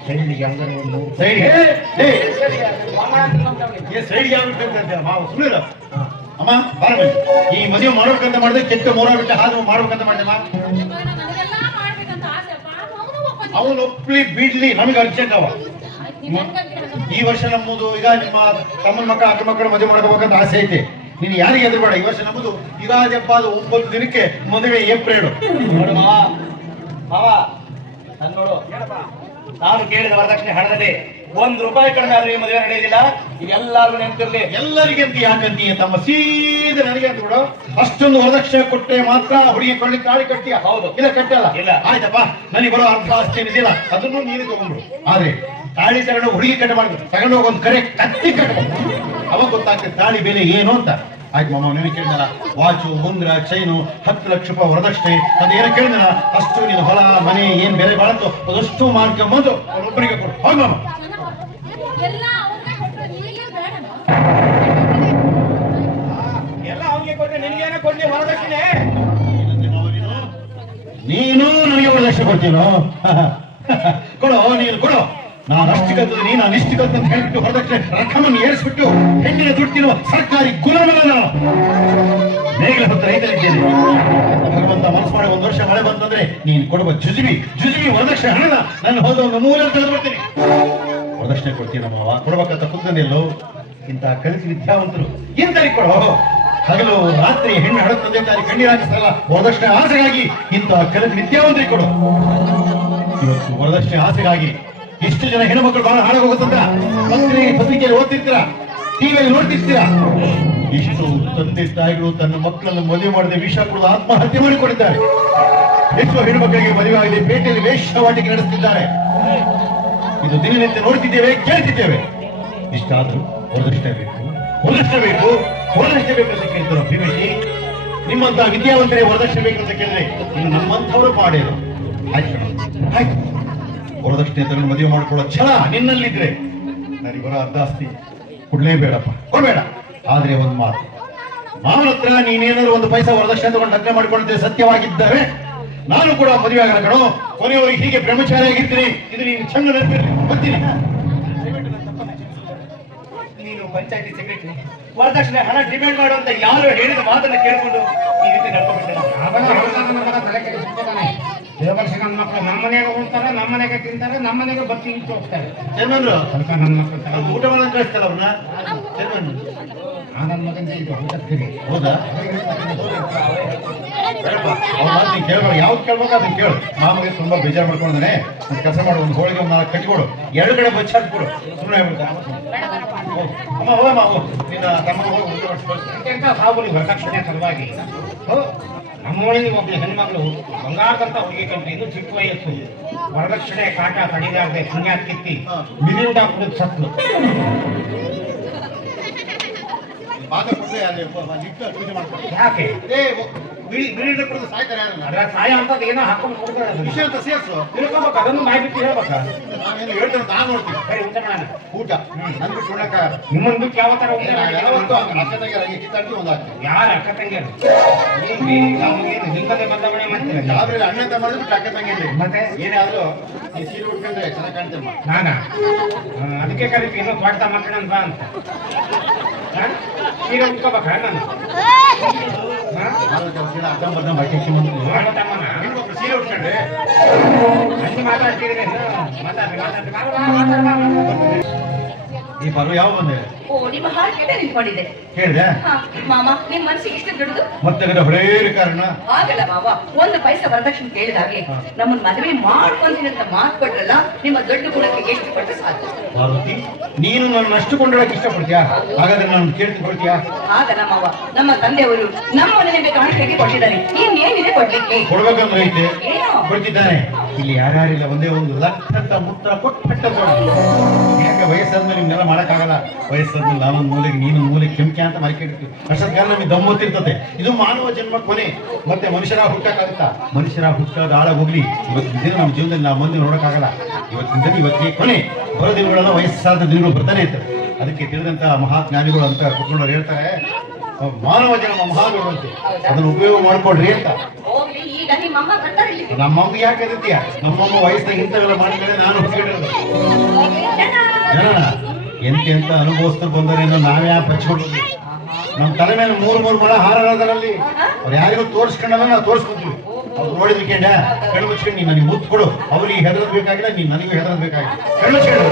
ಹೆಣ್ಣಿಗೆ ಅಂದ್ರೆ ಒಂದು ಸೈಡ್ ಮಾಮ ಸೈಡ್ಗೆ ಆಗ್ಬಿಟ್ಟು ಮಾವು ಸುಮ್ಮನೆ ಅಮ್ಮ ಬಾರ ಬನ್ನಿ. ಈ ಮದುವೆ ಮಾಡ್ಬೇಕಂತ ಮಾಡಿದ್ರೆ ಕೆಟ್ಟ ಮೋರ ಬಿಟ್ಟು ಹಾದು ಮಾಡ್ಬೇಕಂತ ಮಾಡಿದಮ್ಮ. ನನಗೆಲ್ಲ ಮಾಡ್ಬೇಕಂತ ಆಸೆ ಅಪ್ಪ. ಅವನು ಒಪ್ಪ. ಅವನು ಒಪ್ಲಿ ಬಿಡ್ಲಿ, ನಮಗೆ ಅರ್ಜೆಂಟ್ ಅವ. ಈ ವರ್ಷ ನಮ್ಮದು ಈಗ ನಿಮ್ಮ ತಮ್ಮನ ಮಕ್ಕಳ ಅಕ್ಕ ಮಕ್ಕಳ ಮದುವೆ ಮಾಡ್ಕೋಬೇಕಂತ ಆಸೆ ಐತೆ. ನೀನು ಯಾರಿಗೆ ಎದುರು ಬೇಡ. ಈ ವರ್ಷ ನಮ್ಮದು ಯುಗಾದಿ ಹಬ್ಬ 9 ದಿನಕ್ಕೆ ಮದುವೆ ಏಪ್ರಿಲ್. ನೋಡು ಮಾವ, ಮಾವ ನಾನು ನೋಡು, ನಾನು ಕೇಳಿದ ವರದಕ್ಷಿಣೆ ಹಣದಲ್ಲಿ ₹1 ಕಡಿಮೆ ಆದ್ರೆ ಈ ಮದುವೆ ನಡೆಯೋದಿಲ್ಲ. ಇದೆಲ್ಲರಿಗೂ ನೆನಪಿರ್ಲಿ. ಎಲ್ಲರಿಗೆ ಅಂತ ಯಾಕಂತೀಯ ತಮ್ಮ ಸೀದ ನನಗೆ ಅಂತ ಬಿಡು. ಅಷ್ಟೊಂದು ವರದಕ್ಷಿಣೆ ಕೊಟ್ಟೆ ಮಾತ್ರ ಹುಡುಗಿ ಕೊಳ್ಳಿ ತಾಳಿ ಕಟ್ಟಿಯ? ಹೌದು. ಇಲ್ಲ ಕಟ್ಟಲ್ಲ. ಇಲ್ಲ. ಆಯ್ತಪ್ಪ, ನನಗೆ ಬರೋ ಅರ್ಧ ಆಸ್ತಿ ಏನಿದೆಯಲ್ಲ ಅದನ್ನು ನೀನು ತಗೊಂಡ್ರು. ಆದ್ರೆ ತಾಳಿ ತಗೊಂಡು ಹುಡುಗಿ ಕಟ್ಟ ಮಾಡ್ಬೇಕು. ತಗೊಂಡು ಹೋಗಿ ಒಂದು ಕರೆ ಕತ್ತಿ ಕಟ್ಟಬೇಕು. ಅವಾಗ ಗೊತ್ತಾಗ್ತದೆ ತಾಳಿ ಬೆಲೆ ಏನು ಅಂತ. ಆಯ್ತು ಮಾಮ, ನೀನು ಕೇಳಿದಲ್ಲ ವಾಚು ಮುಂದ್ರ ಚೈನು 10 ಲಕ್ಷ ರೂಪಾಯಿ ವರದಕ್ಷಿಣೆ ಅದೇನು ಕೇಳಿದಲ್ಲ ಅಷ್ಟು ನೀನು ಹೊಲ ಮನೆ ಏನ್ ಬೆಲೆ ಬಾಳತ್ತೋ ಅದಷ್ಟು ಮಾಡ್ಕೊಂಬಂದು ಅವರೊಬ್ಬರಿಗೆ ಕೊಡು. ಹೌದು ಮಾಮ. ಎಲ್ಲ ಅವ್ರಿಗೆ ಕೊಟ್ಟರೆ ನಿನಗೆ ಬೇಡಮ್ಮ. ಎಲ್ಲ ಅವನಿಗೆ ಕೊಟ್ಟರೆ ನಿನಗೇನ ಕೊಡ್ಲಿ ವರದಕ್ಷಿಣೆ? ನೀನು ನನಗೆ ವರದಕ್ಷಿಣೆ ಕೊಡ್ತೀನೋ? ಕೊಡು, ನೀನು ಕೊಡು. ನಾನು ಅಷ್ಟು ಕಲ್ತಿದ್ದೀನಿ, ನಾನು ಇಷ್ಟು ಕಲ್ತು ಅಂತ ಹೇಳ್ಬಿಟ್ಟು ಹೊರದಕ್ಷಿಣೆ ರಕಮನ್ನು ಏರಿಸ್ಬಿಟ್ಟು ಹೆಣ್ಣಿನ ದುಡ್ಡಿನ ಸರ್ಕಾರಿ ಗುಲಾಮಲ್ಲ ನಾನು. ನೇಗಿಲ ಹೊತ್ತು ರೈತರಿದ್ದೇನೆ. ಭಗವಂತ ಮನಸ್ಸು ಮಾಡಿ 1 ವರ್ಷ ಮಳೆ ಬಂತಂದ್ರೆ ನೀನು ಕೊಡುವ ಜುಜುಬಿ ವರದಕ್ಷಿಣೆ ಹಣನ ನಾನು ಹೋದ ಒಂದು ಮೂಲೆ ತೆಗೆದು ಬಿಡ್ತೀನಿ. ವರದಕ್ಷಿಣೆ ಕೊಡ್ತೀನಿ ನಮ್ಮ ಕೊಡ್ಬೇಕಂತ ಕುಂತನೆಲ್ಲೋ ಇಂತಹ ಕಲಿಸಿ ವಿದ್ಯಾವಂತರು ಇಂತರಿಗೆ ಕೊಡೋ. ಹಗಲು ರಾತ್ರಿ ಹೆಣ್ಣು ಹಡ ತಂದೆ ತಾಯಿ ಕಣ್ಣೀರು ಹಾಕಿಸಲ್ಲ ವರದಕ್ಷಿಣೆ ಆಸೆಗಾಗಿ ಇಂತಹ ಕಲಿಸಿ ವಿದ್ಯಾವಂತರಿಗೆ ಕೊಡು. ಇವತ್ತು ವರದಕ್ಷಿಣೆ ಆಸೆಗಾಗಿ ಎಷ್ಟು ಜನ ಹೆಣ್ಣುಮಕ್ಕಳು ಬಹಳ ಹಾಳಾಗೋಗುತ್ತಂತ ಪತ್ರಿಕೆಯಲ್ಲಿ ಓದ್ತಿರ್ತೀರಾ, ಟಿವಿಯಲ್ಲಿ ನೋಡ್ತಿರ್ತೀರಾ. ಇಷ್ಟು ತಂದೆ ತಾಯಿಗಳು ತನ್ನ ಮಕ್ಕಳನ್ನು ಮದುವೆ ಮಾಡದೆ ವಿಷ ಕುಡಿದು ಆತ್ಮಹತ್ಯೆ ಮಾಡಿಕೊಂಡಿದ್ದಾರೆ. ಎಷ್ಟೋ ಹೆಣ್ಣುಮಕ್ಕಳಿಗೆ ಮದುವೆ ಆಗಿದೆ, ಪೇಟೆಯಲ್ಲಿ ವೇಶ್ಯಾವಾಟಿಕೆ ನಡೆಸುತ್ತಿದ್ದಾರೆ. ಇದು ದಿನನಿತ್ಯ ನೋಡ್ತಿದ್ದೇವೆ, ಕೇಳ್ತಿದ್ದೇವೆ. ಇಷ್ಟಾದ್ರೂ ವರದಕ್ಷಿಣೆ ಬೇಕು ಅಂತ ಕೇಳ್ತಾರ ಭೀಮೇಶಿ. ನಿಮ್ಮಂತ ವಿದ್ಯಾವಂತರೇ ವರದಕ್ಷಿಣೆ ಬೇಕು ಅಂತ ಕೇಳಿದ್ರೆ ಇನ್ನು ನಮ್ಮಂಥವರು ಪಾಡೇನು? ಆಯ್ತು ವರದಕ್ಷಿಣೆ ತಗೊಂಡು ಮದುವೆ ಮಾಡಿಕೊಳ್ಳೋ ಛಲ ನಿನ್ನಲ್ಲಿದ್ರೆ ನನಗೆ ಬರೋ ಅರ್ಧ ಆಸ್ತಿ ಕೊಡ್ಲೇಬೇಡಪ್ಪ, ಕೊಡ್ಬೇಡ. ಆದ್ರೆ ಒಂದು ಮಾತು, ಮಾವನ ಹತ್ರ ನೀನೇನಾದ್ರು 1 ಪೈಸಾ ವರದಕ್ಷಿಣೆ ತಗೊಂಡು ಲಗ್ನ ಮಾಡಿಕೊಂಡಿದ್ದೆ ಸತ್ಯವಾಗಿದ್ದರೆ ನಾನು ಕೂಡ ಮದುವೆ ಆಗಲ್ಲ ಕಣೋ. ಕೊನೆಯವರಿಗೆ ಹೀಗೆ ಬ್ರಹ್ಮಚಾರಿಯಾಗಿರ್ತೀನಿ. ಇದು ನೀನು ಚಂದ ನೆನಪಿರಲಿ. ಬರ್ತೀನಿ. ನೀನು ಪಂಚಾಯತಿ ಸೆಕ್ರೆಟರಿ, ವರದಕ್ಷಿಣೆ ಹಣ ಡಿಮ್ಯಾಂಡ್ ಮಾಡುವಂತ ಯಾರು ಹೇಳಿದ ಮಾತನ್ನ ಕೇಳಿಕೊಂಡು ಈ ರೀತಿ ನಡ್ಕೊಂಡ್ಬಿಟ್ಟೆ. ದೇವರ್ಷ ನನ್ನ ಮಕ್ಕಳು ನಮ್ಮ ಮನೆಗೆ ಹೋಗ್ತಾರೆ, ನಮ್ಮ ಮನೆಗೆ ತಿಂತಾರೆ, ನಮ್ಮ ಮನೆಗೆ ಬತ್ತಿ ಇಟ್ಟು ಹೋಗ್ತಾರೆ. ಚೇರ್ಮನ್ರು ಸ್ವಲ್ಪ ನನ್ನ ಮಕ್ಕಳು ಊಟ ಮಾಡೋದು ಕಳಿಸ್ತಲ್ಲ ಅವ್ರನ್ನ. ಚೇರ್ಮನ್ ನನ್ನ ಮಗನಿಗೆ ಇದು ಊಟಕ್ಕೆ ಹೌದಾ? ಬೇಡಪ್ಪ ಅವ್ರ ಮಾತು ನೀನು ಕೇಳ್ಬೇಡ, ಯಾವ್ದು ಕೇಳ್ಬೇಕು ಅದನ್ನ ಕೇಳು. ಮಾಮಗೆ ತುಂಬಾ ಬೇಜಾರು ಮಾಡ್ಕೊಂಡಿದ್ದಾನೆ, ಒಂದು ಕೆಲಸ ಮಾಡು, ಒಂದು ಹೋಳಿಗೆ ಒಂದು 4 ಕಟ್ಟಿಕೊಡು, 2 ಕಡೆ ಬಚ್ಚಾಕ್ಬಿಡು, ಸುಮ್ಮನೆ ಹೇಳ್ಬಿಡ್ತಾನೆ. ಅಮ್ಮ ಹೋಗಮ್ಮ, ಹೋಗು ನಿನ್ನ ತಮ್ಮ ಹೋಗಿ ಊಟ ಮಾಡಿಸ್ಕೊಳ್ತೀನಿ. ಎಂತ ಸಾಬುಲಿ ವರದಕ್ಷಿಣೆ ಸಲುವಾಗಿ ನಮ್ಮೊಳಗೆ ಒಬ್ಬ ಹೆಣ್ಮಗಳು ಬಂಗಾರದಂತ ಹುಡುಗಿ ಕಂಡ್ರಿ, ಇದು ಚಿಕ್ಕ ವಯಸ್ಸು, ವರದಕ್ಷಿಣೆ ಕಾಟ ತಡಿದಾಗದೆ ಪುಣ್ಯ ಕಿತ್ತಿ ಬಿದಿಂದ ಕುಡಿದು ಸತ್ಲು. ಭಾಗ ಕೊಟ್ಟರೆ ಅಲ್ಲಿ ಇಟ್ಟು ಪೂಜೆ ಮಾಡ್ಕೊಡ್ತೀನಿ. ಯಾಕೆ ಬಿಳಿ ಕುಡಿದು ಸಾಯ್ತಾರೆ ಯಾರನ್ನ. ಅದ್ರ ಸಾಯ ಅಂತದ್ ಏನೋ ಹಾಕೊಂಡು ಕೊಡ್ತಾರೆ, ವಿಷಯ ಅಂತ ಸೇರ್ಸು. ತಿಳ್ಕೊಬೇಕು, ಅದನ್ನು ಬಾಯ್ಬಿಟ್ಟು ಹೇಳ್ಬೇಕ. ನಾವೇನು ಹೇಳ್ತೇನೆ ನಾನು ನೋಡ್ತೀನಿ. ಸರಿ, ಊಟ ಮಾಡೋಣ. ಊಟ ನನ್ ಬಿಟ್ಟು ಉಣ್ಣಕ್ಕ ನಿಮ್ಮನ್ ಬಿಟ್ಟು ಯಾವ ತರ ಊಟ ಯಾವತ್ತೂ ಅಕ್ಕ ತಂಗಿಯರಾಗಿ ಕಿತ್ತಾಡ್ತೀವಿ ಒಂದಾಗ್ತೀವಿ. ಯಾರ ಅಕ್ಕ ತಂಗಿಯರು ನಿಂಬದೆ ಬಂದ ಮನೆ ಮಾಡ್ತೀರ. ಯಾವ್ದ್ರಲ್ಲಿ ಅಣ್ಣ ತಮ್ಮ ಬಿಟ್ಟು ಅಕ್ಕ ತಂಗಿಯಲ್ಲಿ ಮತ್ತೆ ಏನಾದ್ರು ನೀನ್ ಸೀರೆ ಉಟ್ಕೊಂಡ್ರೆ ಚೆನ್ನಾಗಿ ಕಾಣ್ತೇಮ್ಮ. ನಾನಾ ಅದಕ್ಕೆ ಕರೀತಿ ಇನ್ನೂ ತ್ವಾಟ ಮಕ್ಕಳ ಬಾ ಅಂತ. ಸೀರೆ ಉಟ್ಕೋಬೇಕ ನಾನು ಅರ್ಧಂಬರ್ಧ ಬಟ್ಟೆ ತಮ್ಮನ ಸೀರೆ ಉಟ್ಕೊಂಡ್ರೆ ಹಂಗೆ ಮಾತಾಡ್ತಿದ್ರೆ ಮಾತಾಡ್ತೀನಿ. ಈ ಪರ್ವ ಯಾವ ಬಂದೆ ಓ ನಿಮ್ಮ ಹಾಗೆ ನಿಂತ್ಕೊಂಡಿದ್ದೆ. ಕೇಳಿದೆ ಹಾ, ಮಾಮ ನಿಮ್ ಮನಸ್ಸಿಗೆ ಇಷ್ಟು ದುಡ್ದು ಮತ್ತೆ ಹೊಳೆಯ ಕಾರಣ ಆಗಲ್ಲ ಮಾವ. 1 ಪೈಸೆ ವರದಕ್ಷಿಣೆ ಕೇಳಿದಾಗೆ ನಮ್ಮನ್ನ ಮದುವೆ ಮಾಡ್ಕೊಂತೀನಿ ಅಂತ ಮಾತು ಕೊಟ್ರಲ್ಲ, ನಿಮ್ಮ ದೊಡ್ಡ ಗುಣಕ್ಕೆ ಎಷ್ಟು ಕೊಟ್ಟರೆ ಸಾಕು. ಪಾರ್ವತಿ, ನೀನು ನನ್ನ ಅಷ್ಟು ಕೊಂಡೋಳಕ್ಕೆ ಇಷ್ಟಪಡ್ತೀಯಾ? ಹಾಗಾದ್ರೆ ನಾನು ಕೇಳ್ತಿಕೊಳ್ತೀಯಾ? ಆಗಲ್ಲ ಮಾವ, ನಮ್ಮ ತಂದೆಯವರು ನಮ್ಮ ಮನೆಗೆ ಕಾಣಿಕೆಗೆ ಕೊಟ್ಟಿದ್ದಾರೆ, ಇನ್ನೇನಿದೆ ಕೊಡ್ಲಿಕ್ಕೆ? ಕೊಡ್ಬೇಕಂದ್ರೆ ಐತೆ, ಏನೋ ಕೊಡ್ತಿದ್ದಾನೆ. ಇಲ್ಲಿ ಯಾರ್ಯಾರಿಲ್ಲ, ಒಂದೇ ಒಂದು ಲಕ್ಷಂತ ಮುತ್ರ ಕೊಟ್ಟ ಯಾಕೆ ವಯಸ್ಸಾದ್ಮೇಲೆ ನಿಮ್ಗೆಲ್ಲ ಮಾಡಕ್ಕಾಗಲ್ಲ. ವಯಸ್ಸಾದ್ಮೇಲೆ ನಾನೊಂದು ಮೂಲೆಗೆ ನೀನೊಂದು ಮೂಲೆಗೆ ಕೆಂಕೆ ಅಂತ ಮರಿಕೊಂಡಿರ್ತೀವಿ. ಅಷ್ಟೊತ್ತಿಗೆಲ್ಲ ನಮಗೆ ದಮ್ಮತ್ತಿರ್ತದೆ. ಇದು ಮಾನವ ಜನ್ಮ ಕೊನೆ. ಮತ್ತೆ ಮನುಷ್ಯರ ಹುಟ್ಟಕ್ಕಾಗುತ್ತಾ? ಮನುಷ್ಯರ ಹುಟ್ಟಾದ ಆಳ ಹೋಗ್ಲಿ, ಇವತ್ತಿನ ದಿನ ನಮ್ಮ ಜೀವನದಲ್ಲಿ ನಾವು ಮುಂದೆ ನೋಡಕ್ಕಾಗಲ್ಲ. ಇವತ್ತಿನ ದಿನ ಇವತ್ತಿಗೆ ಕೊನೆ. ಬರೋ ದಿನಗಳೆಲ್ಲ ವಯಸ್ಸಾದ ದಿನಗಳು ಬರ್ತಾನೆ ಇರ್ತವೆ. ಅದಕ್ಕೆ ತಿಳಿದಂತ ಮಹಾಜ್ಞಾನಿಗಳು ಅಂತ ಕುತ್ಕೊಂಡವ್ರು ಹೇಳ್ತಾರೆ, ಮಾನವ ಜನ್ಮ ಮಹಾಗುಣವಂತೆ, ಅದನ್ನು ಉಪಯೋಗ ಮಾಡ್ಕೊಡ್ರಿ ಅಂತ. ಹೋಗ್ಲಿ, ಈಗ ನಿಮ್ಮಮ್ಮ ಬರ್ತಾರೆ ಇಲ್ಲಿ. ನಮ್ಮಮ್ಮ ಯಾಕೆ ಎದುತ್ತೀಯ? ನಮ್ಮಮ್ಮ ವಯಸ್ಸಿನಾಗ ಇಂಥವೆಲ್ಲ ಮಾಡಿದ್ರೆ ನಾನು ಹುಟ್ಟಿರೋದು. ಜನನ ಎಂತೆಂತ ಅನುಭವಿಸ್ತಾ ಬಂದವರೇನೋ ನಾವೇ ಯಾಕೆ ಹಚ್ಕೊಂಡು ನಮ್ಮ ತಲೆ ಮೇಲೆ 3 ಮೊಳ ಹಾರದಲ್ಲಿ ಅವ್ರು ಯಾರಿಗೂ ತೋರಿಸ್ಕೊಂಡಲ್ಲ, ನಾವು ತೋರಿಸ್ಕೊತೀವಿ. ಅವ್ರು ನೋಡಿದ್ಕೊಂಡ ಕಣ್ಣು ಮುಚ್ಕೊಂಡು ನೀನು ನನಗೆ ಮುತ್ತು ಕೊಡು, ಅವ್ರಿಗೆ ಹೆದರದ್ ಬೇಕಾಗಿಲ್ಲ, ನೀನು ನನಗೂ ಹೆದರದ್ ಬೇಕಾಗಿಲ್ಲ. ಕಣ್ಣು ಮುಚ್ಕೊಂಡು